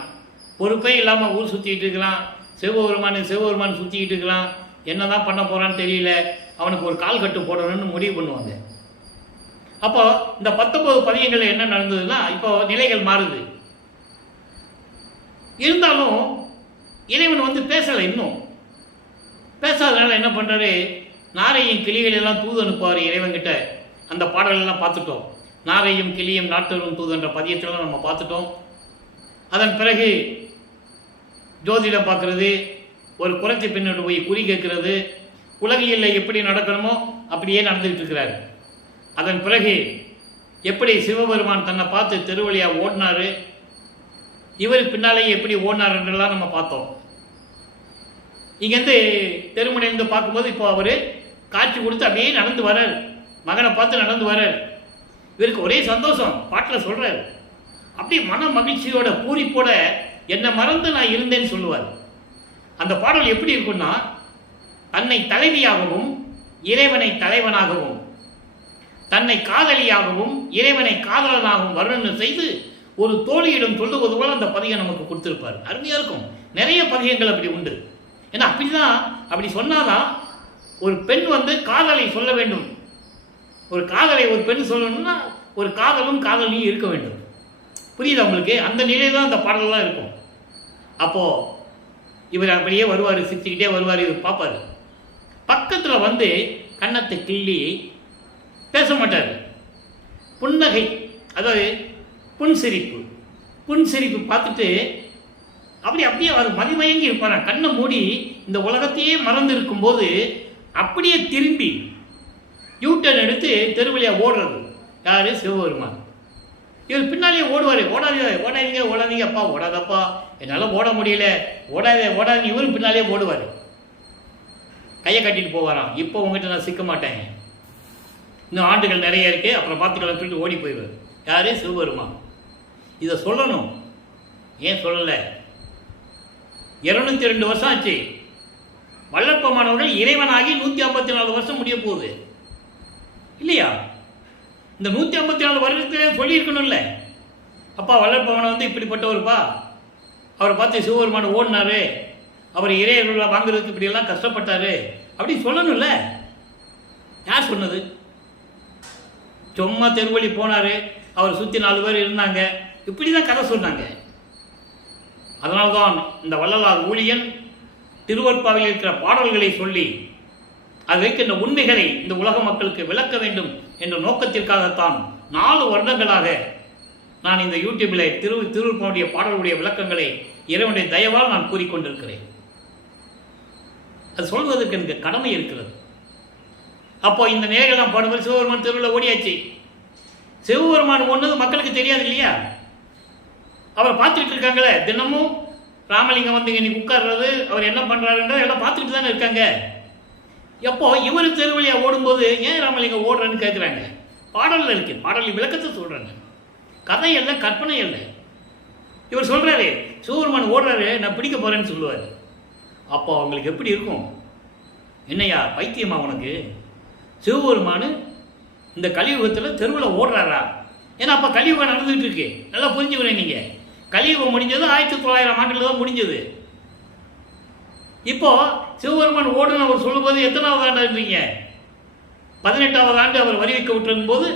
பொறுப்பே இல்லாமல் ஊர் சுற்றிக்கிட்டு இருக்கிறான், சிவபெருமான் சுற்றிக்கிட்டு இருக்கிறான், என்ன தான் பண்ண போகிறான்னு தெரியல, அவனுக்கு ஒரு கால் கட்டு போடணும்னு முடிவு பண்ணுவாங்க. அப்போ இந்த 19 பதியங்கள் என்ன நடந்ததுன்னா, இப்போ நிலைகள் மாறுது. இருந்தாலும் இறைவன் வந்து பேசலை. இன்னும் பேசாதனால என்ன பண்ணுறாரு, நாரையும் கிளிகள் எல்லாம் தூது அனுப்புவார் இறைவன்கிட்ட. அந்த பாடலெல்லாம் பார்த்துட்டோம். நாரையும் கிளியும் நாட்டரும் தூதுன்ற பதியத்தெல்லாம் நம்ம பார்த்துட்டோம். அதன் பிறகு ஜோதிடம் பார்க்குறது, ஒரு குறைச்சி பின்னோட்டு போய் குறி கேட்கறது, உலகியலில் எப்படி நடக்கணுமோ அப்படியே நடந்துகிட்டு இருக்கிறார். அதன் பிறகு எப்படி சிவபெருமான் தன்னை பார்த்து திருவழியாக ஓடினார், இவர் பின்னாலேயே எப்படி ஓடினார் என்றெல்லாம் நம்ம பார்த்தோம். இங்கேருந்து தெருமுனையிலிருந்து பார்க்கும்போது இப்போ அவர் காட்சி கொடுத்து அப்படியே நடந்து வரார், மகனை பார்த்து நடந்து வரார். இவருக்கு ஒரே சந்தோஷம், பாட்டில் சொல்கிறார். அப்படியே மன மகிழ்ச்சியோட பூரிப்போட என்னை மறந்து நான் இருந்தேன்னு சொல்லுவார். அந்த பாடல் எப்படி இருக்குன்னா, தன்னை தலைவியாகவும் இறைவனை தலைவனாகவும், தன்னை காதலியாகவும் இறைவனை காதலனாகவும் வர்ணனை செய்து ஒரு தோழியிடம் சொல்லுவது போல அந்த பதிகம் நமக்கு கொடுத்துருப்பார். அருமையாக இருக்கும். நிறைய பதிகங்கள் அப்படி உண்டு. ஏன்னா அப்படிதான், அப்படி சொன்னாதான் ஒரு பெண் காதலை சொல்ல வேண்டும். ஒரு காதலை ஒரு பெண் சொல்லணும்னா ஒரு காதலும் காதலியும் இருக்க வேண்டும். புரியுதா உங்களுக்கு? அந்த நிலையில் தான் அந்த பாடலாம் இருக்கும். அப்போது இவர் அப்படியே வருவார், சிரிச்சுக்கிட்டே வருவார். இவர் பார்ப்பார், பக்கத்தில் கன்னத்தை கிள்ளி பேச மாட்டார். புன்னகை, அதாவது புன்சிரிப்பு பார்த்துட்டு அப்படியே அவர் மதிமயங்கி இருப்பார். கண்ணை மூடி இந்த உலகத்தையே மறந்து இருக்கும்போது அப்படியே திரும்பி யூட்டர்ன் எடுத்து தெருவழியாக ஓடுறது யார்? சிவபெருமான். இவர் பின்னாலேயே ஓடுவார். ஓடாதீங்க அப்பா, ஓடாதப்பா, என்னால் ஓட முடியல, ஓடாதீங்க. இவரும் பின்னாலே ஓடுவார், கையை கட்டிட்டு போவாராம். இப்போ உங்ககிட்ட நான் சிக்க மாட்டேன், இன்னும் ஆண்டுகள் நிறைய இருக்குது, அப்புறம் பார்த்துக்கலாம் சொல்லிட்டு ஓடி போயிடுவார். யார்? சிவபெருமான். இதை சொல்லணும், ஏன் சொல்லலை? 202 வருஷம் ஆச்சு. வல்லற்பமானவர்கள் இறைவனாகி 154 வருஷம் முடிய போகுது இல்லையா? இந்த 154 வருடத்திலே சொல்லியிருக்கணும்ல, அப்பா வல்லற்பமான இப்படிப்பட்டவருப்பா, அவரை பார்த்து சிவபெருமான் ஓடினாரு, அவர் இறையர்களை வாங்குறதுக்கு இப்படியெல்லாம் கஷ்டப்பட்டாரு அப்படின்னு சொல்லணும்ல. யார் சொன்னது? சும்மா தெருவழி போனார், அவர் சுற்றி 4 பேர் இருந்தாங்க, இப்படி தான் கதை சொன்னாங்க. அதனால்தான் இந்த வள்ளலார் ஊழியன் திருவற்பாவில் இருக்கிற பாடல்களை சொல்லி அது வைக்கின்ற உண்மைகளை இந்த உலக மக்களுக்கு விளக்க வேண்டும் என்ற நோக்கத்திற்காகத்தான் 4 வருடங்களாக நான் இந்த யூடியூபில் திருவற்பாவுடைய பாடல்களுடைய விளக்கங்களை இறைவனுடைய தயவால் நான் கூறிக்கொண்டிருக்கிறேன். அது சொல்வதற்கு எனக்கு கடமை இருக்கிறது. அப்போ இந்த நிலைகள்லாம் பாடும்போது சிவபெருமான் தெருவில் ஓடியாச்சு. சிவபெருமான் ஒன்றது மக்களுக்கு தெரியாது இல்லையா? அவரை பார்த்துக்கிட்டு இருக்காங்களே, தினமும் ராமலிங்கம் இன்னைக்கு உட்கார்றது, அவர் என்ன பண்ணுறாருன்ற எல்லாம் பார்த்துக்கிட்டு தானே இருக்காங்க. எப்போ இவர் தெருவழியாக ஓடும்போது ஏன் ராமலிங்கம் ஓடுறேன்னு கேட்குறாங்க. பாடலில் இருக்கு, பாடலில் விளக்கத்தை சொல்கிறாங்க, கதை இல்லை, கற்பனை இல்லை. இவர் சொல்கிறாரு, சிவபெருமான் ஓடுறாரு, நான் பிடிக்க போகிறேன்னு சொல்லுவார். அப்போ அவங்களுக்கு எப்படி இருக்கும்? என்னையா பைத்தியமா உனக்கு? சிவபெருமான் இந்த கலியுகத்தில் தெருவில் ஓடுறாரா? ஏன்னா அப்போ கலியுகம் நடந்துகிட்டு இருக்கு, நல்லா புரிஞ்சுக்கிறேன். நீங்கள் கலியுகம் முடிஞ்சது 1900 ஆண்டில் தான் முடிஞ்சது. இப்போ சிவபெருமான் ஓடுன்னு அவர் சொல்லும்போது எத்தனாவது ஆண்டுன்றீங்க? 18வது ஆண்டு அவர் வரி வைக்க விட்டுருக்கும் போது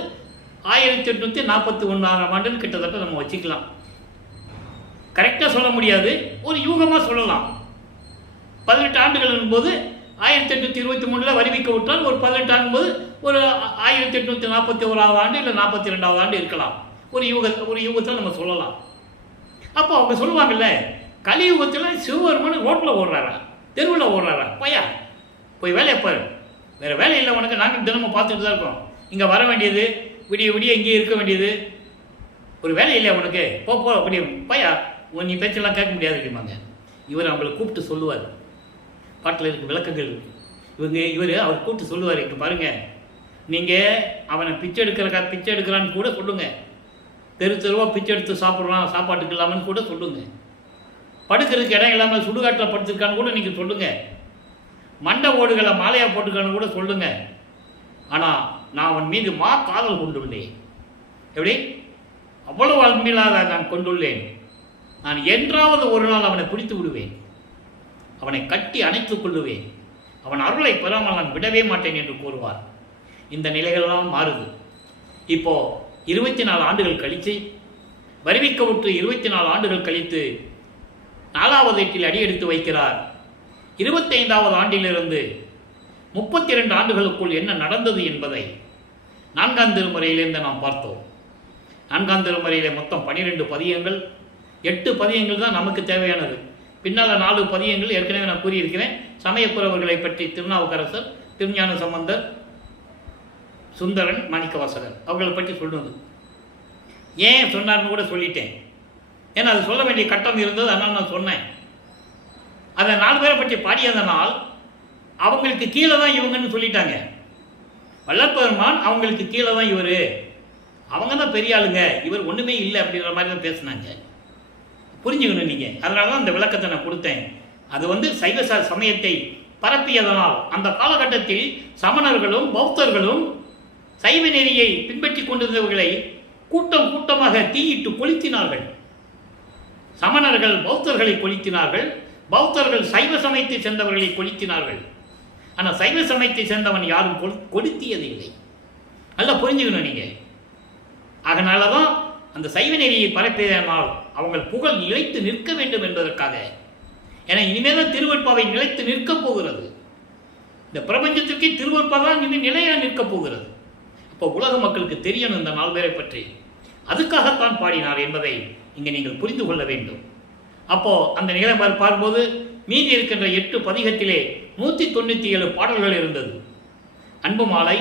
1841 ஆண்டுன்னு கிட்டத்தட்ட நம்ம வச்சுக்கலாம். கரெக்டாக சொல்ல முடியாது, ஒரு யூகமாக சொல்லலாம். 18 ஆண்டுகள் போது 1823 வரி வைக்க விட்டால் ஒரு 18 ஆகும்போது ஒரு 1841 ஆண்டு இல்லை 42வது ஆண்டு இருக்கலாம். ஒரு யுகத்தில் நம்ம சொல்லலாம். அப்போ அவங்க சொல்லுவாங்கல்ல, கலியுகத்தில் சிவபெருமான் ரோட்டில் ஓடுறாரா, தெருவில் ஓடுறாரா? பையா போய் வேலையை பாரு, வேறு வேலை இல்லை உனக்கு, நாங்கள் தினமும் பார்த்துட்டு தான் இருக்கோம். இங்கே வர வேண்டியது, விடிய இங்கேயே இருக்க வேண்டியது, ஒரு வேலை இல்லையா உனக்கு? போ அப்படி பையா, நீ பேச்செல்லாம் கேட்க முடியாது அப்படிம்பாங்க. இவர் அவங்களை கூப்பிட்டு சொல்லுவார். பாட்டில் இருக்க விளக்கங்கள் இவர் அவர் கூப்பிட்டு சொல்லுவார், இப்போ பாருங்கள், நீங்கள் அவனை பிச்சை எடுக்கிறான்னு கூட சொல்லுங்கள், தெருவாக பிச்சை எடுத்து சாப்பிட்றான், சாப்பாட்டுக்கு இல்லாமன்னு கூட சொல்லுங்கள், படுக்கிறதுக்கு இடம் இல்லாமல் சுடுகாட்டில் படுத்துருக்கான்னு கூட நீங்கள் சொல்லுங்கள், மண்டை ஓடுகளை மாலையாக போட்டுக்கான்னு கூட சொல்லுங்கள். ஆனால் நான் அவன் மீது காதல் கொண்டுள்ளேன். எப்படி? அவ்வளவு அன்பிலாக நான் கொண்டுள்ளேன். நான் என்றாவது ஒரு நாள் அவனை பிடித்து விடுவேன், அவனை கட்டி அணைத்துக் கொள்ளுவேன், அவன் அருளை பெறாமல் நான் விடவே மாட்டேன் என்று கூறுவார். இந்த நிலைகளெல்லாம் மாறுது. இப்போது 24 ஆண்டுகள் கழித்து, வருவிக்க விட்டு 24 ஆண்டுகள் கழித்து 4வது எட்டில் அடி எடுத்து வைக்கிறார். 25வது ஆண்டிலிருந்து 32 ஆண்டுகளுக்குள் என்ன நடந்தது என்பதை 4ஆம் திருமுறையிலிருந்து நாம் பார்த்தோம். 4ஆம் திருமுறையில் மொத்தம் 12 பதியங்கள், 8 பதியங்கள் தான் நமக்கு தேவையானது. பின்னால் 4 பதியங்கள் ஏற்கனவே நான் கூறியிருக்கிறேன். சமயக்குறவர்களை பற்றி திருநாவுக்கரசர், திருஞான சம்பந்தர், சுந்தரன், மாணிக்கவாசகர் அவர்களை பற்றி சொல்லுவது. ஏன் சொன்னார்னு கூட சொல்லிட்டேன், ஏன்னா அது சொல்ல வேண்டிய கட்டம் இருந்தது, அதனால் நான் சொன்னேன். அதை 4 பேரை பற்றி பாடியதனால் அவங்களுக்கு கீழே தான் இவங்கன்னு சொல்லிட்டாங்க. வள்ளற்பெருமான் அவங்களுக்கு கீழே தான் இவர், அவங்க தான் பெரிய ஆளுங்க, இவர் ஒன்றுமே இல்லை அப்படிங்கிற மாதிரி தான் பேசினாங்க. புரிஞ்சுக்கணும் நீங்கள். அதனால தான் அந்த விளக்கத்தை நான் கொடுத்தேன். அது சைவ சமயத்தை பரப்பியதனால் அந்த காலகட்டத்தில் சமணர்களும் பௌத்தர்களும் சைவ நெறியை பின்பற்றி கொண்டிருந்தவர்களை கூட்டம் கூட்டமாக தீயிட்டு கொளுத்தினார்கள். சமணர்கள் பௌத்தர்களை கொளுத்தினார்கள், பௌத்தர்கள் சைவ சமயத்தை சேர்ந்தவர்களை கொளுத்தினார்கள். ஆனால் சைவ சமயத்தை சேர்ந்தவன் யாரும் கொளுத்தியது இல்லை. நல்லா புரிஞ்சுக்கணும் நீங்கள். அதனால தான் அந்த சைவ நெறியை பரப்பியதனால் அவங்க புகழ் நிலைத்து நிற்க வேண்டும் என்பதற்காக. ஏன்னா இனிமேல் தான் திருவெட்பாவை நிலைத்து நிற்கப் போகிறது. இந்த பிரபஞ்சத்திற்கே திருவெட்பா தான் இனி நிலையாக நிற்கப் போகிறது. அப்போ உலக மக்களுக்கு தெரியணும் இந்த 4 பேரை பற்றி. அதுக்காகத்தான் பாடினார் என்பதை இங்கே நீங்கள் புரிந்து கொள்ள வேண்டும். அப்போ அந்த நிலை பார்க்கும்போது மீதி இருக்கின்ற 8 பதிகத்திலே 197 பாடல்கள் இருந்தது. அன்பு மாலை,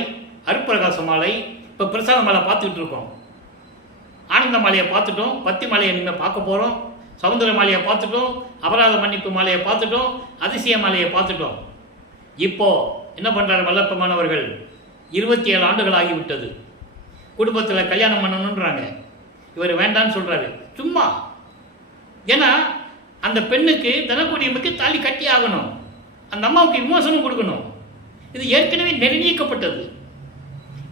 அருட்பிரகாச மாலை, இப்போ பிரசாத மாலை பார்த்துக்கிட்டு இருக்கோம். ஆனந்த மாலையை பார்த்துட்டோம், பத்தி மாலையை நீங்கள் பார்க்க போகிறோம், சவுந்தர மாலையை பார்த்துட்டோம், அபராத மன்னிப்பு மாலையை பார்த்துட்டோம், அதிசய மாலையை பார்த்துட்டோம். இப்போ என்ன பண்ணுறாரு வல்லப்பமானவர்கள்? 27 ஆண்டுகள் ஆகிவிட்டது. குடும்பத்தில் கல்யாணம் பண்ணணுன்றாங்க. இவர் வேண்டான்னு சொல்கிறாரு. சும்மா. ஏன்னா அந்த பெண்ணுக்கு தனக்குடியமுக்கு தாலி கட்டி ஆகணும், அந்த அம்மாவுக்கு விமோசனம் கொடுக்கணும். இது ஏற்கனவே நிர்ணயிக்கப்பட்டது,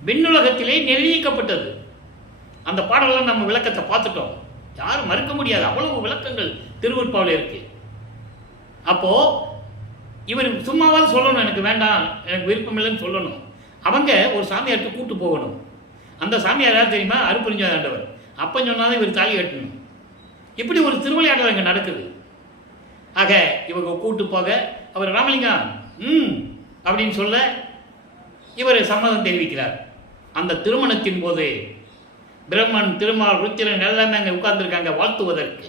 விண்ணுலகத்திலே நிர்ணயிக்கப்பட்டது. அந்த பாடலாம் நம்ம விளக்கத்தை பார்த்துட்டோம். யாரும் மறுக்க முடியாது, அவ்வளவு விளக்கங்கள் திருவெட்பாவில் இருக்கு. அப்போ இவர் சும்மாவாது சொல்லணும், எனக்கு வேண்டாம், எனக்கு விருப்பம் இல்லைன்னு சொல்லணும். அவங்க ஒரு சாமியாருக்கு கூட்டு போகணும். அந்த சாமியார் யார் தெரியுமா? அருட்பெருஞ்சாண்டவர். அப்போ சொன்னாலும் இவர் தாலி கட்டணும். இப்படி ஒரு திருவிளையாடல் அங்கே நடக்குது. ஆக இவங்க கூட்டு போக அவர் ராமலிங்கம் அப்படின்னு சொல்ல இவர் சம்மதம் தெரிவிக்கிறார். அந்த திருமணத்தின் போது பிரம்மன், திருமால், ருத்திரன் எல்லாமே அங்கே உட்கார்ந்துருக்காங்க வாழ்த்துவதற்கு.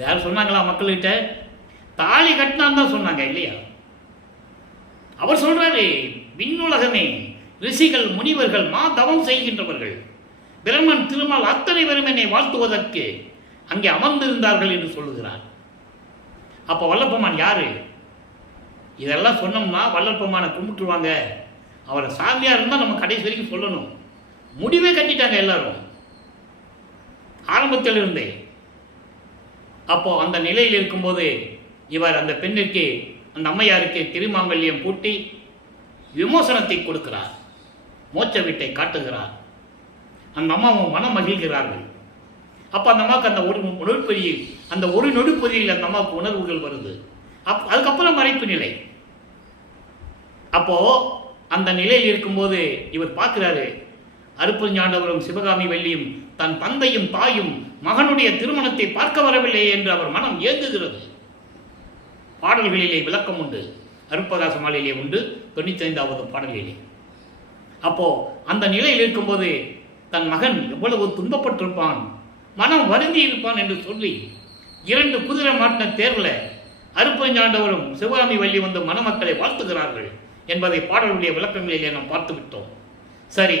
யார் சொன்னாங்களா மக்கள்கிட்ட? தாலி கட்டினான்னு தான் சொன்னாங்க இல்லையா? அவர் சொல்றாரு, விண்ணுலகமே, ரிஷிகள், முனிவர்கள், தவம் செய்கின்றவர்கள், பிரம்மன், திருமால் அத்தனை பேரும் என்னை வாழ்த்துவதற்கு அங்கே அமர்ந்திருந்தார்கள் என்று சொல்லுகிறார். அப்போ வல்லப்பெருமான் யாரு? இதெல்லாம் சொன்னோம்னா வல்லப்பெருமானை கும்பிட்டுருவாங்க. அவரை சாமியாக இருந்தால் நம்ம கடைசி வரைக்கும் சொல்லணும். முடிவே கட்டிட்டாங்க எல்லாரும் ஆரம்பத்தில் இருந்தே. அப்போ அந்த நிலையில் இருக்கும்போது இவர் அந்த பெண்ணிற்கு, அந்த அம்மையாருக்கு திருமாங்கல்யம் பூட்டி விமோசனத்தை கொடுக்கிறார், மோட்ச வீட்டை காட்டுகிறார். அந்த அம்மாவும் மனம் மகிழ்கிறார்கள். அப்போ அந்த அம்மாவுக்கு அந்த ஒரு நொடிப்பொதியில், அந்த ஒரு நொடிப்பொதியில் அந்த அம்மாவுக்கு உணர்வுகள் வருது. அதுக்கப்புறம் மறைப்பு நிலை. அப்போ அந்த நிலையில் இருக்கும்போது இவர் பார்க்கிறாரு, அருட்பெருஞ்சாண்டவரும் சிவகாமி வள்ளியும் தன் தந்தையும் தாயும் மகனுடைய திருமணத்தை பார்க்க வரவில்லை என்று அவர் மனம் ஏங்குகிறது. பாடல்களிலே விளக்கம் உண்டு, அருட்பிரகாச மாலையிலே உண்டு, 95வது பாடலிலே. அப்போ அந்த நிலையில் இருக்கும்போது தன் மகன் எவ்வளவு துன்பப்பட்டிருப்பான், மனம் வருந்தி இருப்பான் என்று சொல்லி 2 குதிரை மாட்டின தேர்வில் அருட்பெருஞ்சாண்டவரும் சிவகாமி வள்ளி வந்து மணமக்களை வாழ்த்துகிறார்கள் என்பதை பாடலுடைய விளக்கங்களிலே நாம் பார்த்து விட்டோம். சரி,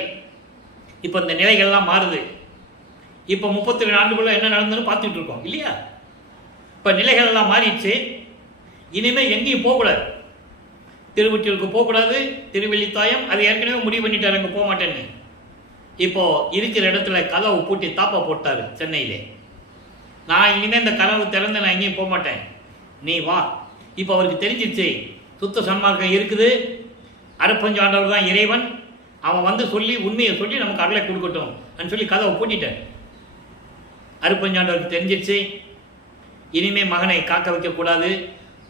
இப்போ இந்த நிலைகள்லாம் மாறுது. இப்போ 32 ஆண்டுக்குள்ள என்ன நடந்ததுன்னு பார்த்துட்டு இருக்கோம் இல்லையா? இப்போ நிலைகள் எல்லாம் மாறிடுச்சு. இனிமேல் எங்கேயும் போகக்கூடாது, திருவொற்றியூருக்கு போகக்கூடாது, திருவெள்ளித்தாயம் அது ஏற்கனவே முடிவு பண்ணிட்டார், அங்கே போக மாட்டேன்னு. இப்போ இருக்கிற இடத்துல கதவு பூட்டி தாப்பா போட்டார் சென்னையிலே. நான் இனிமேல் இந்த கதவு திறந்து நான் எங்கேயும் போக மாட்டேன், நீ வா. இப்போ அவருக்கு தெரிஞ்சிருச்சு சுத்த சன்மார்க்கம் இருக்குது, அருட்பெருஞ்சாண்டவர் தான் இறைவன், அவன் வந்து சொல்லி உண்மையை சொல்லி நமக்கு அருளை கொடுக்கட்டும் அப்படின்னு சொல்லி கதவை பூட்டிட்டேன். அருட்பெருஞ்சாண்டவருக்கு தெரிஞ்சிருச்சு, இனிமே மகனை காக்க வைக்கக்கூடாது,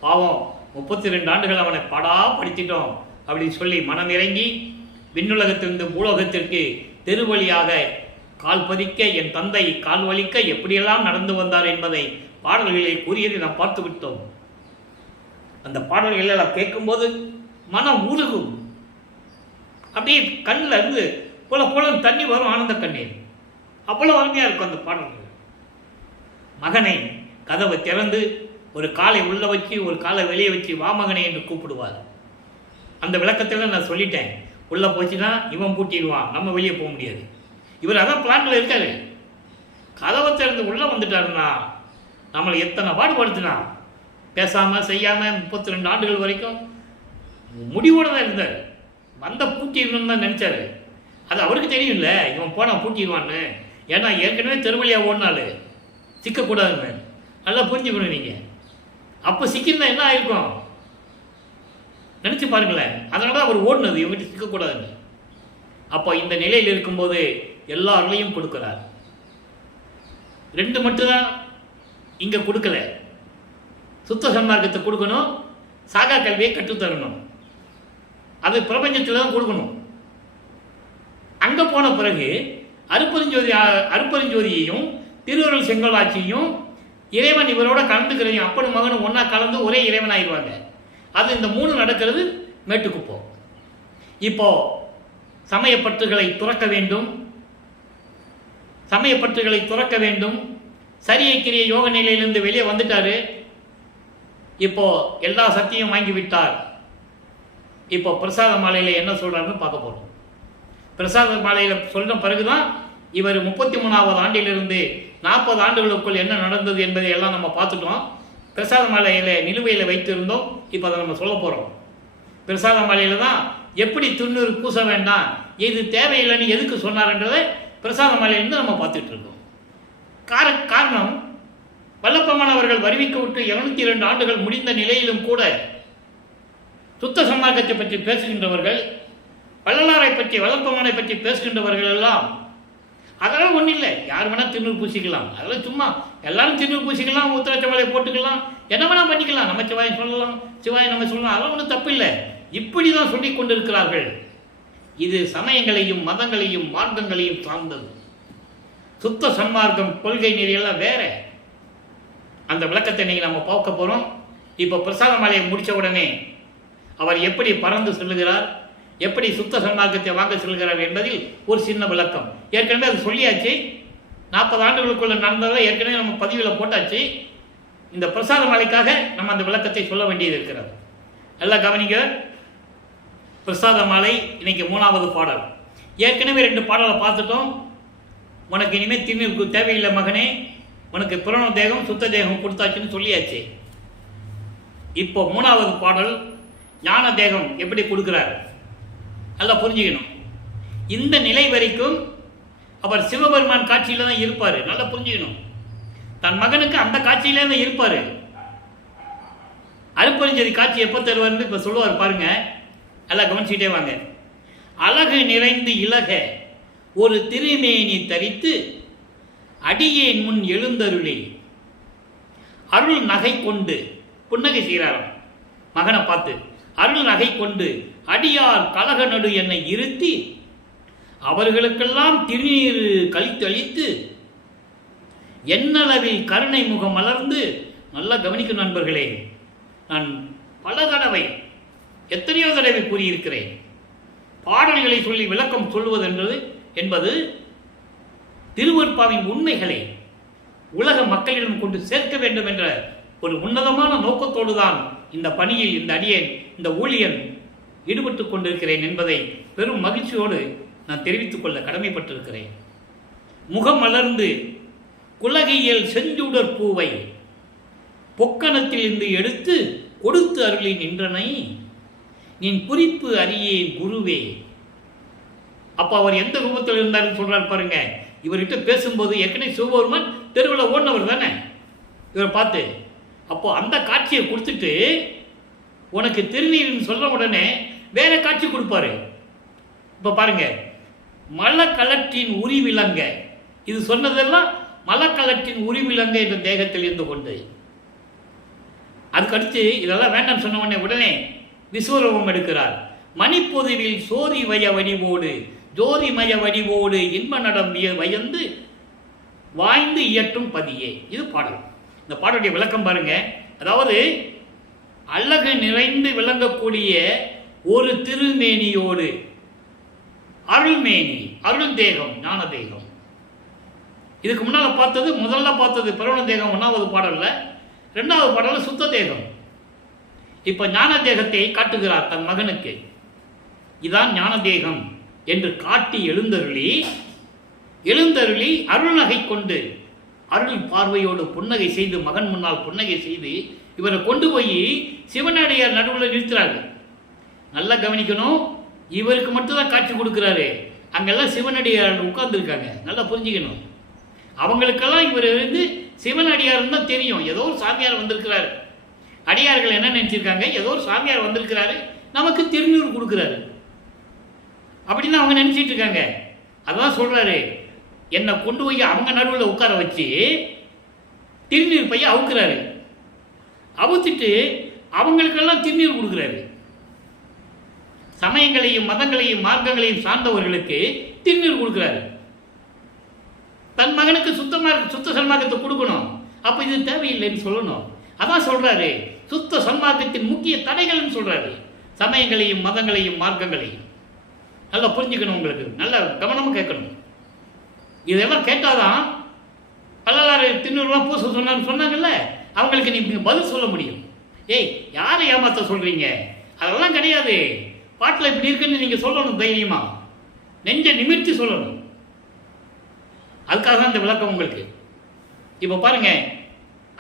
பாவம் 32 ஆண்டுகள் அவனை படாப்படுத்திட்டோம் அப்படின்னு சொல்லி மனம் இறங்கி விண்ணுலகத்திலிருந்து பூலோகத்திற்கு தெருவழியாக கால் பதிக்க என் தந்தை கால் வலிக்க எப்படியெல்லாம் நடந்து வந்தார் என்பதை பாடல்களை கூறியதை நாம் பார்த்து விட்டோம். அந்த பாடல்களை எல்லாம் கேட்கும்போது மனம் உருகும், அப்படியே கண்ணில் இருந்து போல தண்ணி வரும், ஆனந்த கண்ணீர். அவ்வளோ அருமையாக இருக்கும் அந்த பாடல்கள். மகனை கதவை திறந்து ஒரு காலை உள்ள வச்சு ஒரு காலை வெளியே வச்சு வா மகனை என்று கூப்பிடுவார். அந்த விளக்கத்தில் நான் சொல்லிட்டேன், உள்ளே போச்சுன்னா இவன் பூட்டிடுவான், நம்ம வெளியே போக முடியாது. இவர் அதான் பிளான்ல இருக்காரு. கதவை திறந்து உள்ளே வந்துட்டாருன்னா நம்மளை எத்தனை பாடுபடுத்தினா, பேசாமல் செய்யாமல் 32 ஆண்டுகள் வரைக்கும் முடிவோடு தான் இருந்தார். வந்த பூட்டிடணும்னு தான் நினச்சார். அது அவருக்கு தெரியும்ல, இவன் போனால் பூட்டிடுவான்னு. ஏன்னா ஏற்கனவே தெருவழியாக ஓடினாள், சிக்கக்கூடாதுன்னு. நல்லா புரிஞ்சுக்கணும் நீங்கள். அப்போ சிக்கியிருந்தா என்ன ஆயிருக்கும் நினச்சி பாருங்களேன். அதனால தான் அவர் ஓடினது, இவங்ககிட்ட சிக்கக்கூடாதுன்னு. அப்போ இந்த நிலையில் இருக்கும்போது எல்லா அருளையும் கொடுக்குறார். 2 மட்டும்தான் இங்கே கொடுக்கல. சுத்த சன்மார்க்கத்தை கொடுக்கணும், சாகா கல்வியை கற்றுத்தரணும். அது பிரபஞ்சத்தில் தான் கொடுக்கணும். அங்கே போன பிறகு அருப்பெருஞ்சோதியையும் திருவருள் செங்கோலாட்சியையும் இறைவன் இவரோட கலந்துக்கிறதையும் அப்பனும் மகனும் ஒன்றா கலந்து ஒரே இறைவன் ஆயிடுவாங்க. அது இந்த 3 நடக்கிறது மேட்டுக்குப்போ. இப்போ சமயப்பற்றுகளை துறக்க வேண்டும், சமயப்பற்றுகளை துறக்க வேண்டும். சரியைக்கிரிய யோக நிலையிலிருந்து வெளியே வந்துட்டாரு. இப்போ எல்லா சக்தியும் வாங்கி விட்டார். இப்போ பிரசாத மாலையில் என்ன சொல்றாருன்னு பார்க்க போறோம். பிரசாத மாலையில் சொல்ற பிறகுதான் இவர் 33வது ஆண்டிலிருந்து 40 ஆண்டுகளுக்குள் என்ன நடந்தது என்பதை எல்லாம் நம்ம பார்த்துட்டோம். பிரசாத மாலையில் நிலுவையில் வைத்திருந்தோம். இப்போ அதை நம்ம சொல்ல போகிறோம். பிரசாத மாலையில் தான் எப்படி துண்ணூறு பூச வேண்டாம், இது தேவையில்லைன்னு எதுக்கு சொன்னார்ன்றதை பிரசாத மாலையிலிருந்து நம்ம பார்த்துட்டு இருக்கோம். காரணம், வல்லப்பெருமான் அவர்கள் வருவிக்க விட்டு 202 ஆண்டுகள் முடிந்த நிலையிலும் கூட சுத்த சன்மார்க்கத்தை பற்றி பேசுகின்றவர்கள், வள்ளலாரை பற்றி வல்லப்பெருமானை பற்றி பேசுகின்றவர்கள் எல்லாம் அதெல்லாம் ஒன்றும் இல்லை, யார் வேணால் திருநூறு பூசிக்கலாம், அதெல்லாம் சும்மா எல்லாரும் திருநூறு பூசிக்கலாம், உத்தரச்சவாலை போட்டுக்கலாம், என்ன வேணால் பண்ணிக்கலாம், நம்ம சிவாயை சொல்லலாம், சிவாயை நம்ம சொல்லலாம், அதெல்லாம் ஒன்றும் தப்பு இல்லை. இப்படி தான் சொல்லி கொண்டிருக்கிறார்கள். இது சமயங்களையும் மதங்களையும் மார்க்கங்களையும் சார்ந்தது. சுத்த சன்மார்க்கம் கொள்கை நெறியெல்லாம் வேற. அந்த விளக்கத்தை இன்னைக்கு நம்ம பார்க்க போகிறோம். இப்போ பிரசாத மாலையை முடித்த உடனே அவர் எப்படி பறந்து செல்லுகிறார், எப்படி சுத்த சன்மார்க்கத்தை வாங்க செல்கிறார் என்பதில் ஒரு சின்ன விளக்கம். ஏற்கனவே அது சொல்லியாச்சு. 40 ஆண்டுகளுக்குள்ள நடந்ததை ஏற்கனவே நம்ம பதிவில் போட்டாச்சு. இந்த பிரசாத மாலைக்காக நம்ம அந்த விளக்கத்தை சொல்ல வேண்டியது இருக்கிறது. எல்லாம் கவனிங்க. பிரசாத மாலை இன்னைக்கு 3வது பாடல். ஏற்கனவே 2 பாடலை பார்த்துட்டோம். உனக்கு இனிமேல் திருநீருக்கு தேவையில்லை மகனே, உனக்கு பிரணவ தேகம் சுத்த தேகம் கொடுத்தாச்சுன்னு சொல்லியாச்சு. இப்போ 3வது பாடல் ஞான தேகம் எப்படி கொடுக்குறாரு நல்லா புரிஞ்சுக்கணும். இந்த நிலை வரைக்கும் அவர் சிவபெருமான் காட்சியில தான் இருப்பார். நல்லா புரிஞ்சுக்கணும். தன் மகனுக்கு அந்த காட்சியிலே தான் இருப்பார். அருப்பெருஞ்சோதி காட்சி எப்போ தருவார்னு இப்போ சொல்லுவார் பாருங்க. எல்லாம் கவனிச்சுட்டே வாங்க. அழகு நிறைந்து இலக ஒரு திருமேனி தரித்து அடியேன் முன் எழுந்தருளி அருள் நகை கொண்டு, புன்னகை செய்கிறாராம் மகனை பார்த்து, அருள் நகை கொண்டு அடியார் கலக நடு என்னை இருத்தி அவர்களுக்கெல்லாம் திருநீர் கழித்தளித்து என்னளவில் கருணை முகம் மலர்ந்து. நல்லா கவனிக்கும் நண்பர்களே, நான் பல தடவை எத்தனையோ தடவை கூறியிருக்கிறேன். பாடல்களை சொல்லி விளக்கம் சொல்லுவது என்பது திருவருட்பாவின் உண்மைகளை உலக மக்களிடம் கொண்டு சேர்க்க வேண்டும் என்ற ஒரு உன்னதமான நோக்கத்தோடு தான் இந்த பணியில் இந்த அடியேன், இந்த ஊழியன் ஈடுபட்டு கொண்டிருக்கிறேன் என்பதை பெரும் மகிழ்ச்சியோடு நான் தெரிவித்துக் கொள்ள கடமைப்பட்டிருக்கிறேன். முகம் மலர்ந்து குலகையில் செஞ்சுடற் பூவை பொக்கணத்தில் இருந்து எடுத்து கொடுத்து அருளி நின்றனை நின் குறிப்பு அறியேன் குருவே. அப்போ அவர் எந்த ரூபத்தில் இருந்தார்னு சொல்றார் பாருங்க. இவர்கிட்ட பேசும்போது ஏற்கனவே சிவபெருமான் தெருவில் ஓடினவர் தானே இவரை பார்த்து. அப்போ அந்த காட்சியை கொடுத்துட்டு உனக்கு திருநீர்னு சொல்ல உடனே வேற காட்சி கொடுப்பாரு. இப்போ பாருங்க, மலக்கலற்றின் உரிவிலங்க, இது சொன்னதெல்லாம் மலக்கலற்றின் உரிவிலங்க என்ற தேகத்தில் இருந்து கொண்டு. அதுக்கடுத்து இதெல்லாம் வேண்டாம் சொன்ன உடனே விஸ்வரூபம் எடுக்கிறார். மணிப்பொதுவில் சோதிமய வடிவோடு ஜோதிமய வடிவோடு இன்ப நடம் வயந்து வாய்ந்து இயற்றும் பதியே. இது பாடல். இந்த பாடலுடைய விளக்கம் பாருங்க. அதாவது அழகு நிறைந்து விளங்கக்கூடிய ஒரு திருமேனியோடு அருள்மேனி, அருள் தேகம், ஞான தேகம். இதுக்கு முன்னால் முதல்ல பார்த்தது பிரவண தேகம் 1வது பாடல்ல, 2வது பாடல்ல சுத்த தேகம். இப்ப ஞான தேகத்தை காட்டுகிறார் தன் மகனுக்கு. இதான் ஞான தேகம் என்று காட்டி எழுந்தருளி அருள் நகை கொண்டு அருள் பார்வையோடு புன்னகை செய்து, மகன் முன்னால் புன்னகை செய்து இவரை கொண்டு போய் சிவனடியார் நடுவில் நிறுத்துறாங்க. நல்லா கவனிக்கணும். இவருக்கு மட்டும்தான் காட்சி கொடுக்குறாரு. அங்கெல்லாம் சிவனடியார் உட்கார்ந்துருக்காங்க. நல்லா புரிஞ்சுக்கணும். அவங்களுக்கெல்லாம் இவர் சிவனடியார்னு தான் தெரியும். ஏதோ ஒரு சாமியார் வந்திருக்கிறாரு. அடியார்கள் என்ன நினைச்சிருக்காங்க, ஏதோ ஒரு சாமியார் வந்திருக்கிறாரு, நமக்கு திருநீர் கொடுக்குறாரு அப்படின்னு அவங்க நினைச்சிட்டு இருக்காங்க. அதான் சொல்றாரு, என்னை கொண்டு போய் அவங்க நடுவில் உட்கார வச்சு திருநீர் பைய அவுக்குறாரு. அவுத்துட்டு அவங்களுக்கெல்லாம் திருநீர் கொடுக்குறாரு. சமயங்களையும் மதங்களையும் மார்க்கங்களையும் சார்ந்தவர்களுக்கு திருநீர் கொடுக்குறாரு. தன் மகனுக்கு சுத்த சன்மார்க்கத்தை கொடுக்கணும். அப்ப இது தேவையில்லைன்னு சொல்லணும். அதான் சொல்றாரு, சுத்த சன்மார்க்கத்தின் முக்கிய தடைகள்னு சொல்றாரு. சமயங்களையும் மதங்களையும் மார்க்கங்களையும் நல்லா புரிஞ்சுக்கணும். உங்களுக்கு நல்ல கவனமும் கேட்கணும். இதெல்லாம் கேட்டாதான் பல்லலாறு திருநூறுவா பூச சொன்னாங்கல்ல, அவங்களுக்கு நீங்க பதில் சொல்ல முடியும். ஏய், யாரை ஏமாத்த சொல்றீங்க? அதெல்லாம் கிடையாது. பாட்டில் இப்படி இருக்குன்னு நீங்க சொல்லணும். தைரியமா நெஞ்ச நிமிர்த்தி சொல்லணும். அதுக்காக தான் இந்த விளக்கம் உங்களுக்கு. இப்போ பாருங்க,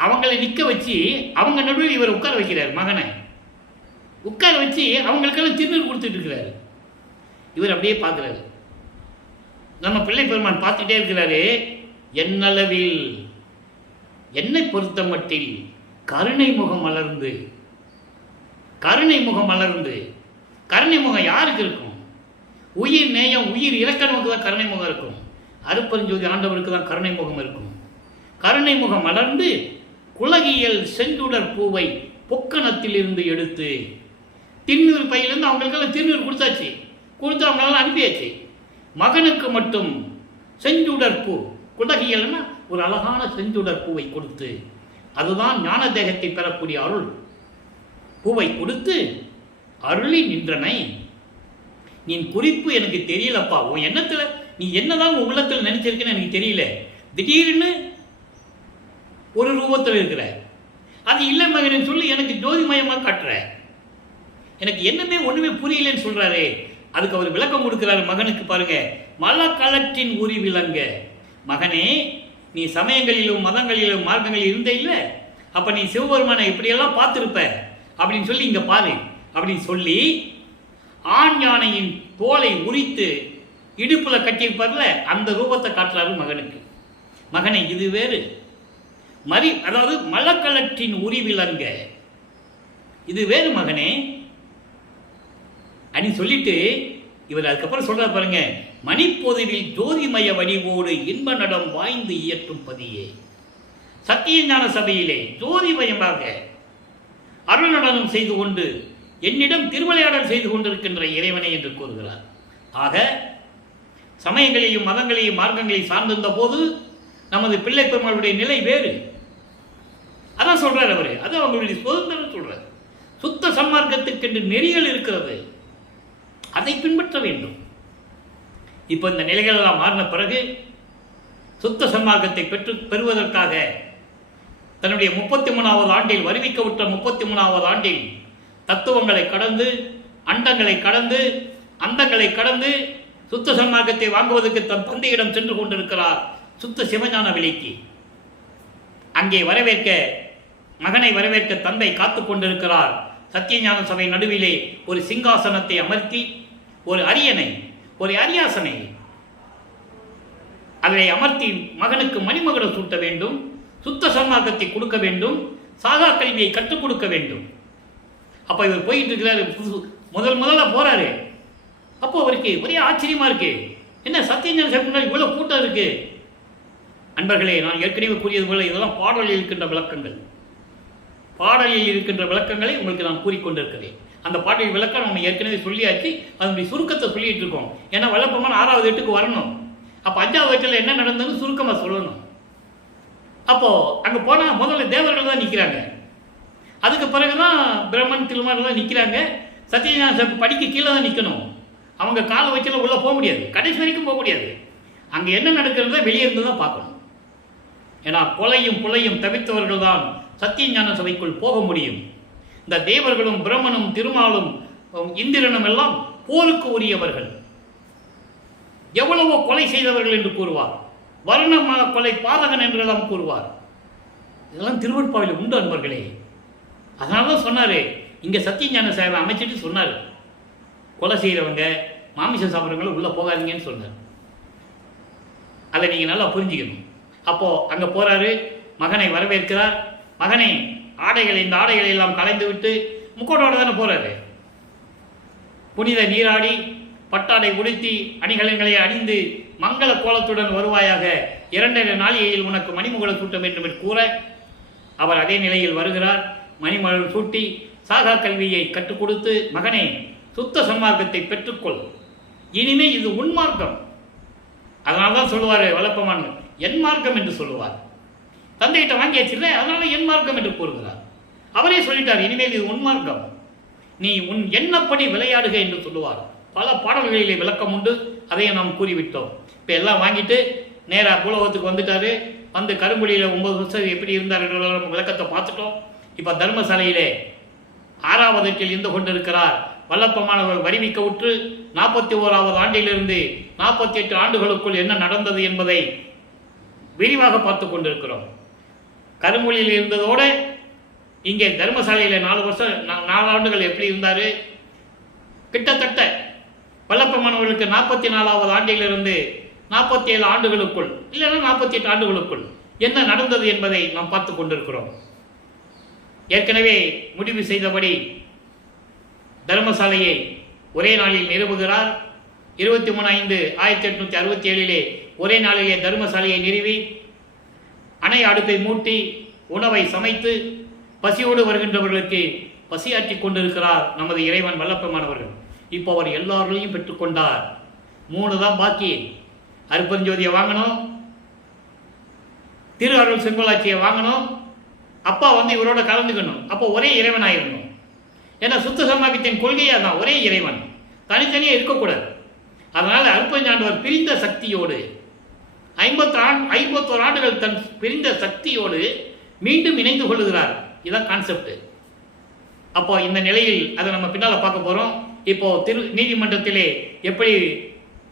அவங்களை நிற்க வச்சு அவங்க நடுவில் இவர் உட்கார வைக்கிறார். மகனை உட்கார வச்சு அவங்களுக்கெல்லாம் திருநீர் கொடுத்துட்டு இருக்கிறாரு. இவர் அப்படியே பார்க்குறாரு. நம்ம பிள்ளை பெருமான் பார்த்துட்டே இருக்கிறாரு. என்னளவில் என்னை பொறுத்த மட்டில் கருணை முகம் மலர்ந்து, கருணை முகம் மலர்ந்து. கருணை முகம் யாருக்கு இருக்கும்? உயிர் நேயம், உயிர் இலக்கணமுக்கு தான் கருணை முகம் இருக்கும். அருப்பெருஞ்சோதி ஆண்டவருக்கு தான் கருணை முகம் இருக்கும். கருணை முகம் மலர்ந்து குலகியல் செந்துடர் பூவை பொக்கணத்தில் இருந்து எடுத்து, திருநீர் பையிலிருந்து அவங்களுக்கெல்லாம் திருநீர் கொடுத்தாச்சு, கொடுத்து அவங்களெல்லாம் அனுப்பியாச்சு. மகனுக்கு மட்டும் செஞ்சுடர் பூ, குலகியல்னா ஒரு அழகான செஞ்சுடர் பூவை கொடுத்து, அதுதான் ஞான தேகத்தை பெறக்கூடிய அருள் பூவை கொடுத்து அருளி நின்றனை. நீ குறிப்பு எனக்கு தெரியலப்பா, உன் எண்ணத்துல நீ என்னதான் உன் உள்ளத்தில் நினைச்சிருக்குன்னு எனக்கு தெரியல. திடீர்னு ஒரு ரூபத்தில் இருக்கிற, அது இல்லை மகன் சொல்லி எனக்கு ஜோதிமயமாக காட்டுற, எனக்கு என்னமே ஒண்ணுமே புரியலன்னு சொல்றாரு. அதுக்கு அவர் விளக்கம் கொடுக்கிறாரு மகனுக்கு. பாருங்க, மலக்களற்றின் உரி விளங்க. மகனே, நீ சமயங்களிலும் மதங்களிலும் மார்க்கங்களில் இருந்தே இல்லை, அப்ப நீ சிவபெருமானை இப்படியெல்லாம் பார்த்துருப்ப அப்படின்னு சொல்லி இங்க பாரு அப்படின்னு சொல்லி ஆண் யானையின் தோலை உரித்து இடுப்புல கட்டியிருப்பார்ல, அந்த ரூபத்தை காட்டுறாரு மகனுக்கு. மகனை, இது வேறு அதாவது மலக்களற்றின் உரி விளங்க, இது வேறு மகனே அப்படின்னு சொல்லிட்டு இவர் அதுக்கப்புறம் சொல்றாரு பாருங்க, மணிப்பொதுவில் ஜோதிமய வடிவோடு இன்ப நடம் வாய்ந்து இயற்றும் பதியே. சத்தியஞான சபையிலே ஜோதிமயமாக அருள் நடனம் செய்து கொண்டு என்னிடம் திருவிளையாடல் செய்து கொண்டிருக்கின்ற இறைவனை என்று கூறுகிறார். ஆக சமயங்களையும் மதங்களையும் மார்க்கங்களையும் சார்ந்திருந்த போது நமது பிள்ளை பெருமாளுடைய நிலை வேறு. அதான் சொல்றாரு அவரு. அது அவங்களுடைய சுதந்திரம் சொல்றாரு. சுத்த சன்மார்க்கத்துக்கென்று நெறிகள் இருக்கிறது, அதை பின்பற்ற வேண்டும். இப்போ இந்த நிலைகள் எல்லாம் மாறின பிறகு சுத்த சன்மார்க்கத்தை பெறுவதற்காக தன்னுடைய 33வது ஆண்டில், வருவிக்க விட்ட 33வது ஆண்டில் தத்துவங்களை கடந்து, அண்டங்களை கடந்து, அந்தங்களை கடந்து சுத்த சன்மார்க்கத்தை வாங்குவதற்கு தன் தந்தையிடம் சென்று கொண்டிருக்கிறார். சுத்த சிவஞான விலைக்கு அங்கே மகனை வரவேற்க தந்தை காத்து கொண்டிருக்கிறார். சத்தியஞான சபை நடுவிலே ஒரு சிங்காசனத்தை அமர்த்தி, ஒரு அரியாசனை அதை அமர்த்தி மகனுக்கு மணிமகுடம் சூட்ட வேண்டும், சுத்த சன்மார்க்கத்தை கொடுக்க வேண்டும், சாகா கல்வியை கற்றுக் கொடுக்க வேண்டும். அப்ப இவர் போயிட்டு இருக்கிறாரு. முதல்ல போறாரு. அப்போ அவருக்கு ஒரே ஆச்சரியமா இருக்கு. என்ன சத்தியஞான சபை இவ்வளவு கூட்டம் இருக்கு? அன்பர்களே, நான் ஏற்கனவே கூறியது போல இதெல்லாம் பாடலில் இருக்கின்ற விளக்கங்கள். பாடலில் இருக்கின்ற விளக்கங்களை உங்களுக்கு நான் கூறிக்கொண்டிருக்கிறேன். அந்த பாடலில் விளக்கம் நம்ம ஏற்கனவே சொல்லியாச்சு. அதனுடைய சுருக்கத்தை சொல்லிட்டு இருக்கோம். ஏன்னா வல்லப்பெருமான் 6வது எட்டுக்கு வரணும். அப்போ 5வது எட்டில் என்ன நடந்ததுன்னு சுருக்கமாக சொல்லணும். அப்போ அங்கே போனால் முதல்ல தேவர்கள் தான் நிற்கிறாங்க. அதுக்கு பிறகுதான் பிரம்மன் திருமாரெல்லாம் நிற்கிறாங்க. சத்தியஞான சபை படிக்க கீழே தான் நிற்கணும். அவங்க காலை வச்செல்லாம் உள்ளே போக முடியாது, கடைசி வரைக்கும் போக முடியாது. அங்கே என்ன நடக்கிறத வெளியே இருந்து தான் பார்க்கணும். ஏன்னா கொலையும் தவித்தவர்கள் தான் சத்தியஞான சபைக்குள் போக முடியும். இந்த தேவர்களும் பிரம்மனும் திருமாலும் இந்திரனும் எல்லாம் போருக்கு உரியவர்கள். எவ்வளவோ கொலை செய்தவர்கள் என்று கூறுவார். வருண கொலை பாதகன் என்றெல்லாம் கூறுவார். இதெல்லாம் திருவருட்பாவில் உண்டு அன்பர்களே. அதனால தான் சொன்னாரு, இங்க சத்தியஞான சபை அமைச்சிட்டு சொன்னார், கொலை செய்கிறவங்க, மாமிசம் சாப்பிட்றவங்களும் உள்ளே போகாதீங்கன்னு சொன்னார். அதை நீங்கள் நல்லா புரிஞ்சுக்கணும். அப்போது அங்கே போகிறாரு, மகனை வரவேற்கிறார். மகனை இந்த ஆடைகளை எல்லாம் கலைந்து விட்டு முக்கோட்டோட தானே போகிறாரு. புனித நீராடி பட்டாடை உடுத்தி அணிகலன்களை அணிந்து மங்கள கோலத்துடன் வருவாயாக, 2 நாளிகையில் உனக்கு மணிமகுடம் சூட்ட வேண்டும் என்று கூற அவர் அதே நிலையில் வருகிறார். மணிமகுடம் சூட்டி சாகா கல்வியை கற்றுக் கொடுத்து, மகனே சுத்த சன்மார்க்கத்தை பெற்றுக்கொள், இனிமே இது உன்மார்க்கம். அதனால தான் சொல்லுவார் வல்லப்பமான், என் மார்க்கம் என்று சொல்லுவார். தந்தைகிட்ட வாங்கியாச்சுல்ல, அதனால என் மார்க்கம் என்று கூறுகிறார். அவரே சொல்லிட்டார், இனிமேல் இது உன்மார்க்கம், நீ உன் எண்ணப்படி விளையாடுக என்று சொல்லுவார். பல பாடல்களிலே விளக்கம் உண்டு, அதையும் நாம் கூறிவிட்டோம். இப்போ எல்லாம் வாங்கிட்டு நேராக பூலோகத்துக்கு வந்துட்டாரு. வந்து கரும்புலியில் 9 வருஷம் எப்படி இருந்தார் என்ற விளக்கத்தை பார்த்துட்டோம். இப்போ தர்மசாலையிலே 6வது எட்டில் இருந்து கொண்டிருக்கிறார். வல்லப்பமானவர்கள் வரிவிக்க உற்று 41வது ஆண்டிலிருந்து 48 ஆண்டுகளுக்குள் என்ன நடந்தது என்பதை விரிவாக பார்த்து கொண்டிருக்கிறோம். கரும்புலியில் இருந்ததோடு இங்கே தர்மசாலையில் 4 ஆண்டுகள் எப்படி இருந்தார், கிட்டத்தட்ட வல்லப்பமானவர்களுக்கு 44வது ஆண்டிலிருந்து 47 ஆண்டுகளுக்குள் இல்லைன்னா 48 ஆண்டுகளுக்குள் என்ன நடந்தது என்பதை நாம் பார்த்து கொண்டிருக்கிறோம். ஏற்கனவே முடிவு செய்தபடி தர்மசாலையை ஒரே நாளில் நிறுவுகிறார். 23/5/1867 ஒரே நாளிலே தர்மசாலையை நிறுவி அணை அடுப்பை மூட்டி உணவை சமைத்து பசியோடு வருகின்றவர்களுக்கு பசியாற்றி கொண்டிருக்கிறார் நமது இறைவன் வல்லப்பமானவர்கள். இப்போ அவர் எல்லாரையும் பெற்றுக்கொண்டார். 3 தான் பாக்கி. அருப்பஞ்சோதியை வாங்கணும், திரு அருள் செங்கோலாட்சியை வாங்கணும், அப்பா வந்து இவரோட கலந்துக்கணும். அப்போ ஒரே இறைவன் ஆயிடணும். ஏன்னா சுத்த சமாஜத்தின் கொள்கையாக தான் ஒரே இறைவன், தனித்தனியாக இருக்கக்கூடாது. அதனால் அருப்பஞ்சாண்டவர் பிரிந்த சக்தியோடு 51 ஆண்டுகள் தன் பிரிந்த சக்தியோடு மீண்டும் இணைந்து கொள்ளுகிறார். இதுதான் கான்செப்ட். அப்போ இந்த நிலையில் அதை நம்ம பின்னால் பார்க்க போகிறோம். இப்போ நீதிமன்றத்திலே எப்படி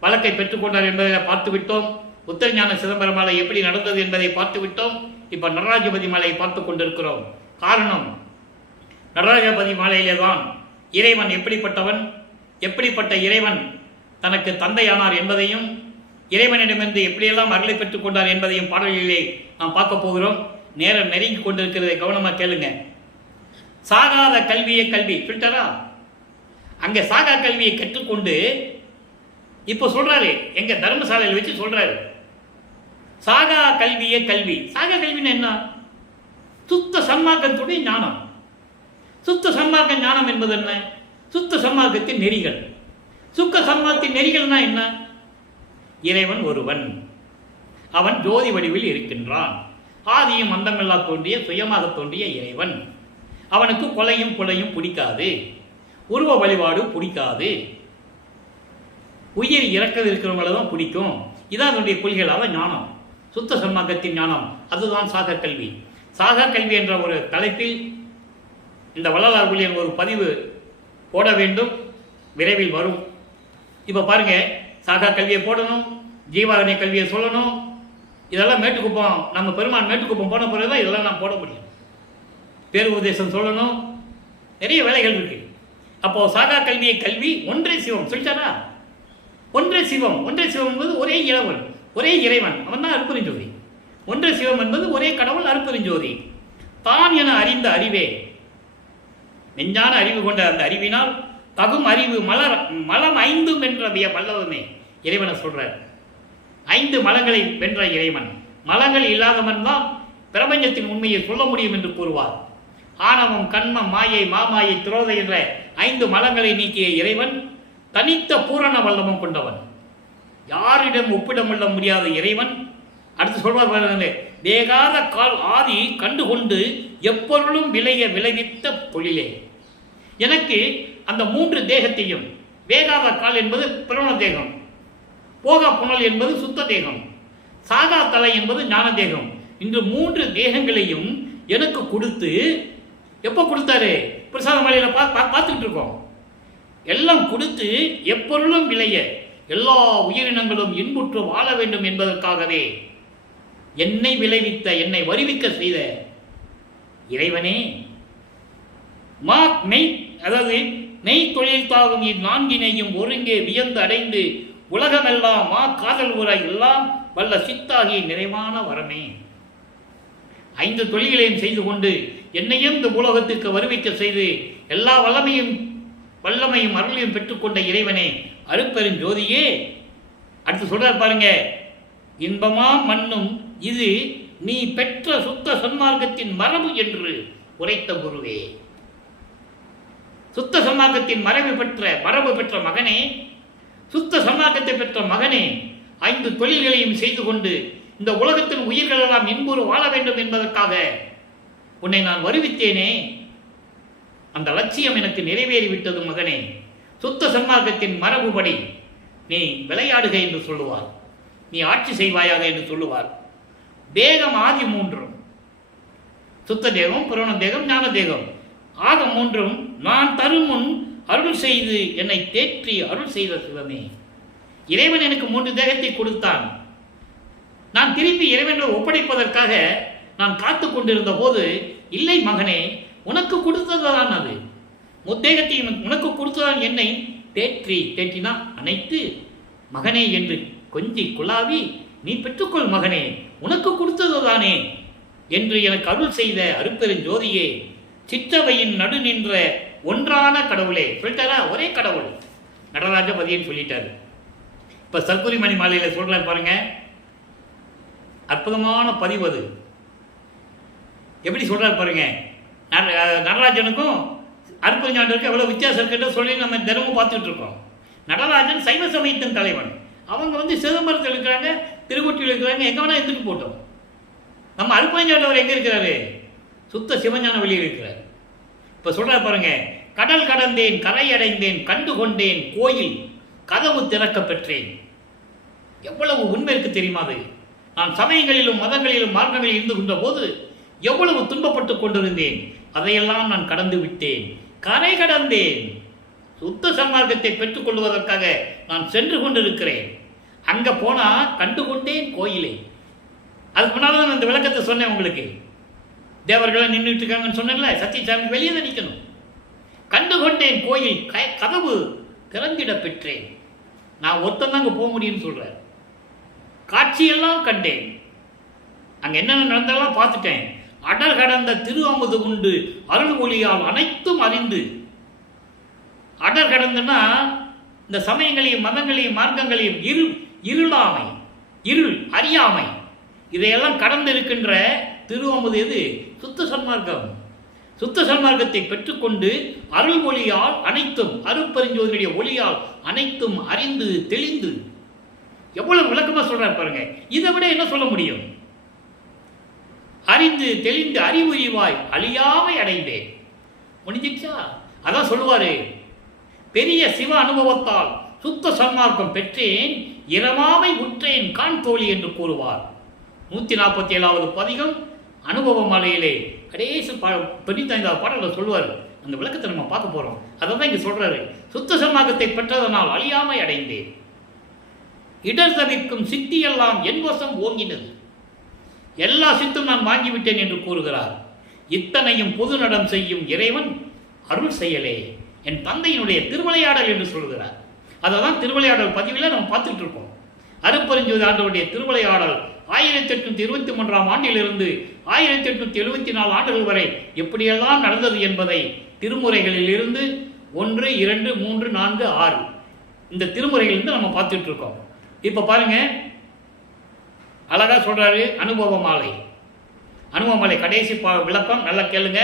வழக்கை பெற்றுக்கொண்டார் என்பதை பார்த்து விட்டோம். உத்தரஞான சிதம்பரம் மாலை எப்படி நடந்தது என்பதை பார்த்து விட்டோம். இப்போ நடராஜபதி மாலையை பார்த்து கொண்டிருக்கிறோம். காரணம், நடராஜபதி மாலையிலே தான் இறைவன் எப்படிப்பட்டவன், எப்படிப்பட்ட இறைவன் தனக்கு தந்தையானார் என்பதையும் இறைவனிடமிருந்து எப்படியெல்லாம் அருளை பெற்றுக் கொண்டார் என்பதையும் பாடல்களிலே நாம் பார்க்க போகிறோம். நேரம் நெருங்கி கொண்டிருக்கிறதை கவனமாக கேளுங்க. சாகாத கல்வியை கல்வி சொல்லிட்டாரா? அங்கே சாகா கல்வியை கற்றுக்கொண்டு இப்போ சொல்றாரு, எங்க தர்மசாலையில் வச்சு சொல்றாரு, சாகா கல்வியே கல்வி. சாகா கல்வின்னு என்ன? சுத்த சன்மார்க்கத்துடைய ஞானம். சுத்த சன்மார்க்க ஞானம் என்பது என்ன? சுத்த சன்மார்க்கத்தின் நெறிகள். சுத்த சன்மார்க்கத்தின் நெறிகள்னா என்ன? இறைவன் ஒருவன், அவன் ஜோதி வடிவில் இருக்கின்றான், ஆதியும் அந்தமில்லா தோன்றிய சுயமாக தோன்றிய இறைவன். அவனுக்கு கொலையும் கொலையும் பிடிக்காது, உருவ வழிபாடு பிடிக்காது, உயிர் இறக்க இருக்கிறவங்கள தான் பிடிக்கும். இதான் அதனுடைய கொள்கைகள். அதான் ஞானம், சுத்த சன்மார்க்கத்தின் ஞானம். அதுதான் சாகா கல்வி. சாகா கல்வி என்ற ஒரு தலைப்பில் இந்த வள்ளலார் ஊழியர் ஒரு பதிவு போட வேண்டும், விரைவில் வரும். இப்போ பாருங்க, சாகா கல்வியை போடணும், ஜீவாரணி கல்வியை சொல்லணும். இதெல்லாம் மேட்டுக்குப்பம், நம்ம பெருமான் மேட்டுக்குப்பம் போன பிறகு தான் இதெல்லாம் நான் போட முடியும். பேரு உபதேசம் சொல்லணும், நிறைய வேலைகள் இருக்கு. அப்போ சாகா கல்வியை கல்வி ஒன்றே சிவம் சொல்லிட்டாரா? ஒன்றே சிவம். ஒன்றே சிவம் என்பது ஒரே இறைவன், ஒரே இறைவன், அவன் தான் அருட்பெருஞ்சோதி. ஒன்றே சிவம் என்பது ஒரே கடவுள், அருட்பெருஞ்சோதி. தான் என அறிந்த அறிவே, நெஞ்சான அறிவு கொண்ட அந்த அறிவினால் தகும் அறிவு மலம் 5 வென்ற வல்லவமே இறைவனை சொல்றார். 5 மலங்களை வென்ற இறைவன். மலங்கள் இல்லாதவன் தான் பிரபஞ்சத்தின் உண்மையை சொல்ல முடியும் என்று கூறுவார். ஆணவம், கண்மம், மாயை, மாமாயை, துரோதை என்ற 5 மலங்களை நீக்கிய இறைவன் தனித்த பூரண வல்லமும் கொண்டவன், யாரிடம் ஒப்பிடமுள்ள முடியாத இறைவன். அடுத்து சொல்வார், வேகாத கால் ஆதி கண்டுகொண்டு எப்பொருளும் விளைவித்த தொழிலே. எனக்கு அந்த 3 தேகத்தையும், வேகாத கால் என்பது பிரண தேகம், போகா புனல் என்பது சுத்த தேகம், சாகா தலை என்பது ஞான தேகம். இந்த 3 தேகங்களையும் எனக்கு கொடுத்து, எப்போ கொடுத்தாரு? பிரசாத மலையில் பார்த்துக்கிட்டு இருக்கோம். எல்லாம் கொடுத்து எப்பொருளும் விளைய, எல்லா உயிரினங்களும் இன்புற்று வாழ வேண்டும் என்பதற்காகவே என்னை விளைவித்த, என்னை வருவிக்க செய்த இறைவனே, அதாவது நெய் தொழில் தாகும் இந்நான்கினையும் ஒருங்கே வியந்து அடைந்து உலகமெல்லாம் காதல் உரை எல்லாம் வல்ல சித்தாகி நிறைவான வரமே. 5 தொழில்களையும் செய்து கொண்டு என்னையும் இந்த உலகத்துக்கு வருவிக்க செய்து எல்லா வல்லமையும் அருளையும் பெற்றுக்கொண்ட இறைவனே, அருட்பெருஞ்சோதியே. அடுத்து சொல்றார் பாருங்க, இன்பமா மண்ணும் இது நீ பெற்ற சுத்த சன்மார்க்கத்தின் மரபு என்று உரைத்த குருவே. சுத்த சன்மார்க்கத்தின் மரபு பெற்ற மகனே, சுத்த சன்மார்க்கத்தை பெற்ற மகனே, 5 தொழில்களையும் செய்து கொண்டு இந்த உலகத்தின் உயிர்கள் எல்லாம் இன்புறு வாழ வேண்டும் என்பதற்காக உன்னை நான் வருவித்தேனே. அந்த லட்சியம் எனக்கு நிறைவேறிவிட்டது மகனே. சுத்த சன்மார்க்கத்தின் மரபுபடி நீ விளையாடுக என்று சொல்லுவார், நீ ஆட்சி செய்வாயாக என்று சொல்லுவார். தேகம் ஆதி 3, சுத்த தேகம், புராண தேகம், ஞான தேகம் ஆக 3 நான் தரும் முன் அருள் செய்து என்னை தேற்றி அருள் செய்த சிவமே. இறைவன் எனக்கு 3 தேகத்தை கொடுத்தான். நான் திரும்பி இறைவனை ஒப்படைப்பதற்காக நான் காத்து கொண்டிருந்த போது, இல்லை மகனே, உனக்கு கொடுத்ததுதான் அது. முத்தேகத்தை உனக்கு கொடுத்ததான் என்னை தேற்றினா அனைத்து மகனே என்று கொஞ்சி குழாவி நீ பெற்றுக்கொள் மகனே, உனக்கு கொடுத்தது தானே என்று எனக்கு அருள் செய்த அருட்பெருஞ்சோதியே, சிற்றவையின் நடு நின்ற ஒன்றான கடவுளே. சொல்லிட்டாரா? ஒரே கடவுள் நடராஜ பதியன்னு சொல்லிட்டாரு. இப்ப சர்க்குரி மணி மாலையில சொல்றாரு பாருங்க, அற்புதமான பதிவு அது. எப்படி சொல்றாரு பாருங்க, நடராஜனுக்கும் அருட்பெருஞ்சோதிக்கும் எவ்வளவு வித்தியாசம் இருக்குன்னு சொல்லி நம்ம தினமும் பார்த்துட்டு இருக்கோம். நடராஜன் சைவ சமயத்தின் தலைவன், அவங்க சிதம்பரத்தில் இருக்கிறாங்க, திருவொற்றியில் இருக்கிறாங்க, எங்க வேணா எடுத்துட்டு போட்டோம். நம்ம அருட்பெருஞ்சோதி எங்க இருக்கிறாரு? சுத்த சிவஞான வெளியில் இருக்கிறார். இப்ப சொல்றாரு பாருங்க, கடல் கடந்தேன், கரை அடைந்தேன், கண்டு கொண்டேன், கோயில் கதவு திறக்க பெற்றேன். எவ்வளவு உண்மை இருக்கு தெரியுமா? அது நான் சமயங்களிலும் மதங்களிலும் மார்க்கங்களில் இருந்து கொண்ட போது எவ்வளவு துன்பப்பட்டு கொண்டிருந்தேன், அதையெல்லாம் நான் கடந்து விட்டேன், கரை கடந்தேன். சுத்த சன்மார்க்கத்தை பெற்றுக் கொள்வதற்காக நான் சென்று கொண்டிருக்கிறேன். அங்க போனா கண்டு கொண்டேன் கோயிலை. அதுக்கு முன்னால நான் இந்த விளக்கத்தை சொன்னேன் உங்களுக்கு. தேவர்கள் நின்றுட்டு இருக்காங்கன்னு சொன்னேன்ல, சத்தியசாமி வெளியே தான் நிற்கணும். கண்டு கொண்டேன் கோயில் கதவு திறந்திட பெற்றேன். நான் ஒருத்தன் அங்கே போக முடியும்னு சொல்றேன். காட்சியெல்லாம் கண்டேன், அங்க என்னென்ன நடந்தாலும் பார்த்துட்டேன். அடர் கடந்த திரு அமுது உண்டு அருள் ஒளியால் அனைத்தும் அறிந்து. அடர் கடந்துன்னா இந்த சமயங்களையும் மதங்களையும் மார்க்கங்களையும் இருளாமை, இருள் அறியாமை, இதையெல்லாம் கடந்து இருக்கின்ற திரு அமுது எது? சுத்த சன்மார்க்கம். சுத்த சன்மார்க்கத்தை பெற்றுக்கொண்டு அருள் ஒளியால் அனைத்தும், அருட்பெருஞ்சோதியுடைய ஒளியால் அனைத்தும் அறிந்து தெளிந்து. எவ்வளவு விளக்கமா சொல்றாரு பாருங்க. இதை விட என்ன சொல்ல முடியும்? அறிந்து தெளிந்து அறிவுரிவாய் அழியாமை அடைந்தேன். முடிஞ்சிச்சா? அதான் சொல்லுவாரு, பெரிய சிவ அனுபவத்தால் சுத்த சன்மார்க்கம் பெற்றேன், இரவாமை உற்றேன் கான் தோழி என்று கூறுவார். 147வது பதிகம் அனுபவ மாலையிலே கடைசி 95வது பாடலில் சொல்லுவார். அந்த விளக்கத்தை நம்ம பார்க்க போறோம். அதை தான் இங்க சொல்றாரு. சுத்த சன்மார்க்கத்தை பெற்றதனால் அழியாமை அடைந்தேன், இடர் தவிர்க்கும் சித்தியெல்லாம் என் வசம் ஓங்கினது. எல்லா சித்தும் நான் வாங்கிவிட்டேன் என்று கூறுகிறார். இத்தனையும் பொது நடம் செய்யும் இறைவன் அருள் செயலே என் தந்தையினுடைய திருவிளையாடல் என்று சொல்கிறார். அதை தான் திருவிளையாடல் பதிவில் நம்ம பார்த்துட்டு இருக்கோம். அருட்பெருஞ்சோதி ஆண்டவருடைய திருவிளையாடல் 1823ஆம் ஆண்டிலிருந்து 1874 ஆண்டுகள் வரை எப்படியெல்லாம் நடந்தது என்பதை திருமுறைகளில் இருந்து 1, 2, 3, 4, 6 இந்த திருமுறைகளிலிருந்து நம்ம பார்த்துட்டு இருக்கோம். இப்ப பாருங்க, அழகா சொல்றாரு அனுபவ மாலை. அனுபவ மாலை கடைசி விளக்கம் நல்லா கேளுங்க.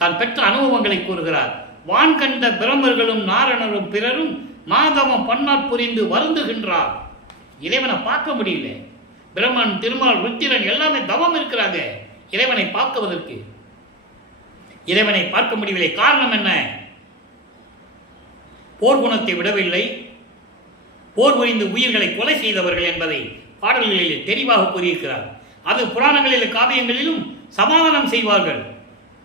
தான் பெற்ற அனுபவங்களை கூறுகிறார். வான் கண்ட பிரம்மர்களும் நாரணரும் பிறரும் மாதவம் பன்னாட் புரிந்து வருந்துகின்றார். இறைவனை பார்க்க முடியல. பிரம்மன், திருமால், ருத்திரன் எல்லாமே தவம் இருக்கிறாங்க இறைவனை பார்க்குவதற்கு. இறைவனை பார்க்க முடியவில்லை. காரணம் என்ன? போர் குணத்தை விடவில்லை, போர் புரிந்து உயிர்களை கொலை செய்தவர்கள் என்பதை பாடல்களில் தெளிவாக கூறியிருக்கிறார். அது புராணங்களில் காவியங்களிலும் சமாதானம் செய்வார்கள்.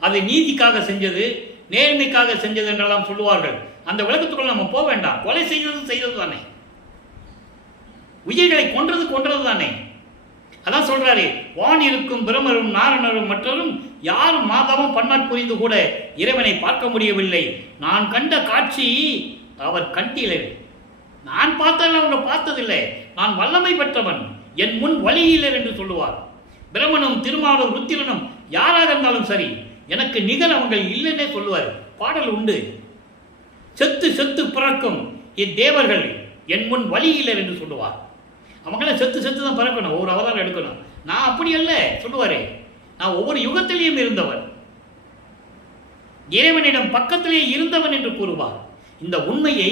அது நீதிக்காக செஞ்சது, நேர்மைக்காக செஞ்சது என்றெல்லாம் சொல்லுவார்கள். அந்த விளக்கத்துக்குள்ள நம்ம போக வேண்டாம். கொலை செய்தது தானே, உயிர்களை கொன்றது தானே. அதான் சொல்றாரு, வான் இருக்கும் பிரமரும் நாரணரும் மற்றரும் யாரும் மாதவம் பன்னாட் புரிந்து கூட இறைவனை பார்க்க முடியவில்லை. நான் கண்ட காட்சி அவர் கண்டிலே. நான் பார்த்ததில்லை, அவங்க பார்த்ததில்லை. நான் வல்லமை பெற்றவன், என் முன் வழியிலர் என்று சொல்லுவார். பிரமனும் திருமாலும் ருத்திரனும் யாராக இருந்தாலும் சரி, எனக்கு நிகர் அவங்க இல்லைன்னே சொல்லுவார். பாடல் உண்டு. செத்து செத்து பிறக்கும் இத்தேவர்கள் என் முன் வழியிலர் என்று சொல்லுவார். அவங்களாம் செத்து செத்து தான் பிறக்கணும், ஒவ்வொரு அவதாரம் எடுக்கணும். நான் அப்படி அல்ல சொல்லுவாரே. நான் ஒவ்வொரு யுகத்திலேயும் இருந்தவன், இறைவனிடம் பக்கத்திலே இருந்தவன் என்று கூறுவார். இந்த உண்மையை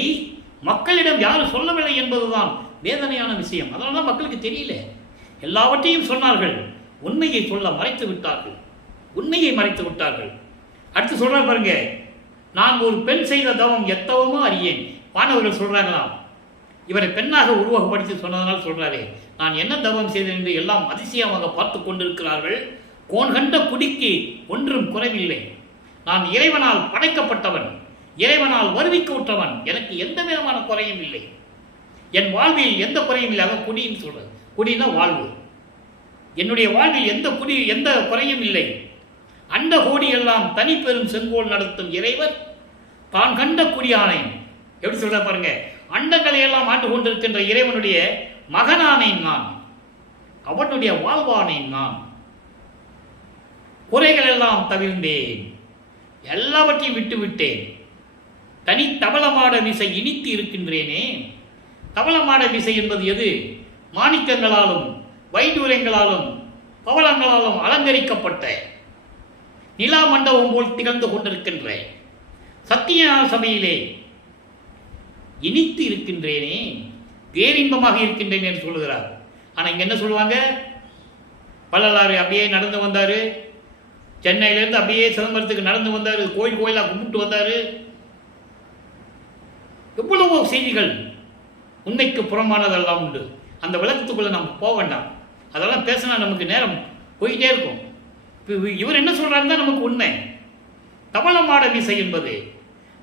மக்களிடம் யாரும் சொல்லவில்லை என்பதுதான் வேதனையான விஷயம். அதனால தான் மக்களுக்கு தெரியல. எல்லாவற்றையும் சொன்னார்கள், உண்மையை சொல்ல மறைத்து விட்டார்கள். உண்மையை மறைத்து விட்டார்கள். அடுத்து சொல்றார் பாருங்க, நான் ஒரு பெண் செய்த தவம் எத்தவமோ அறியேன். மாணவர்கள் சொல்றாங்களாம், இவரை பெண்ணாக உருவகப்படுத்தி சொன்னதனால் சொல்றாரே, நான் என்ன தவம் செய்தேன் என்று எல்லாம் அதிசயமாக பார்த்து கொண்டிருக்கிறார்கள். கோன் கண்ட குடிக்கு ஒன்றும் குறைவில்லை. நான் இறைவனால் படைக்கப்பட்டவன், இறைவனால் வருவிக்க விட்டவன். எனக்கு எந்த விதமான குறையும் இல்லை. என் வாழ்வில் எந்த குறையும் இல்லை. அதான் குடின்னு சொல்றது. குடினா வாழ்வு. என்னுடைய வாழ்வில் எந்த குறையும் இல்லை. அண்ட கோடி எல்லாம் தனிப்பெரும் செங்கோல் நடத்தும் இறைவர் தான் கண்ட குடியானேன். எப்படி சொல்ற பாருங்க, அண்டங்களை எல்லாம் ஆண்டு கொண்டிருக்கின்ற இறைவனுடைய மகனானேன் நான், அவனுடைய வாழ்வானேன் நான். குறைகள் எல்லாம் தவிர்ந்தேன், எல்லாவற்றையும் விட்டுவிட்டேன். தனி தவளமாட விசை இனித்து இருக்கின்றேனே. தவளமாட விசை என்பது எது? மாணிக்கங்களாலும் வைடூரியங்களாலும் பவளங்களாலும் அலங்கரிக்கப்பட்ட நிலா மண்டபம் போல் திகழ்ந்து கொண்டிருக்கின்ற சத்திய சபையிலே இனித்து இருக்கின்றேனே, பேரின்பமாக இருக்கின்றேன் என்று சொல்லுகிறார். ஆனால் இங்கே என்ன சொல்லுவாங்க, வள்ளலாறு அப்படியே நடந்து வந்தார், சென்னையிலேருந்து அப்படியே சிதம்பரத்துக்கு நடந்து வந்தார், கோயில் கோயிலாக கும்பிட்டு வந்தார். எவ்வளவோ செய்திகள் உண்மைக்கு புறமானதெல்லாம் உண்டு. அந்த விளக்கத்துக்குள்ளே நம்ம போக வேண்டாம். அதெல்லாம் பேசினா நமக்கு நேரம் போயிட்டே இருக்கும். இவர் என்ன சொல்றாருன்னா நமக்கு உண்மை. தவளமாட விசை என்பது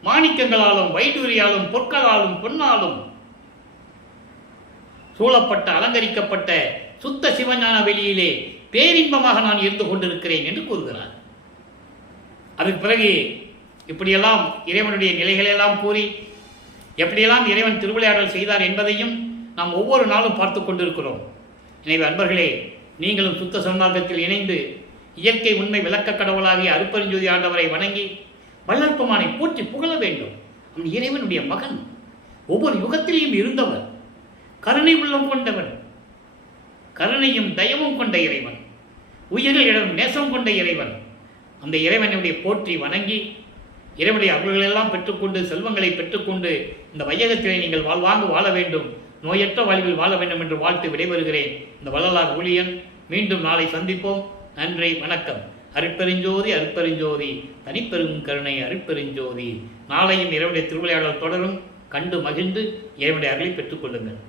மாணிக்கங்களாலும் வைடூரியாலும் பொற்களாலும் பொன்னாலும் சூழப்பட்ட அலங்கரிக்கப்பட்ட சுத்த சிவஞான வெளியிலே பேரின்பமாக நான் இருந்து கொண்டிருக்கிறேன் என்று கூறுகிறார். அதுக்கு பிறகு இப்படியெல்லாம் இறைவனுடைய நிலைகளெல்லாம் கூறி எப்படியெல்லாம் இறைவன் திருவிளையாடல் செய்தார் என்பதையும் நாம் ஒவ்வொரு நாளும் பார்த்து கொண்டிருக்கிறோம். எனவே அன்பர்களே, நீங்களும் சுத்த சன்மார்க்கத்தில் இணைந்து இயற்கை உண்மை விளக்க கடவுளாகிய அருட்பெருஞ்சோதி ஆண்டவரை வணங்கி வள்ளற்பெருமானை போற்றி புகழ வேண்டும். அவன் இறைவனுடைய மகன், ஒவ்வொரு யுகத்திலேயும் இருந்தவர், கருணை உள்ளம் கொண்டவர், கருணையும் தயவும் கொண்ட இறைவன், உயிரிடம் நேசம் கொண்ட இறைவன். அந்த இறைவனுடைய போற்றி வணங்கி இறைவனுடைய அருள்களெல்லாம் பெற்றுக்கொண்டு செல்வங்களை பெற்றுக்கொண்டு இந்த வையகத்திலே நீங்கள் வாழ்வாங்கு வாழ வேண்டும், நோயற்ற வாழ்வில் வாழ வேண்டும் என்று வாழ்த்து விடைபெறுகிறேன். இந்த வள்ளலார் ஊழியன். மீண்டும் நாளை சந்திப்போம். நன்றி, வணக்கம். அருட்பெருஞ்சோதி அருட்பெருஞ்சோதி தனிப்பெரும் கருணை அருட்பெருஞ்சோதி. நாளையும் இறைவனுடைய திருவிளையாடல் தொடரும். கண்டு மகிழ்ந்து இறைவனுடைய அருளை பெற்றுக்கொள்ளுங்கள்.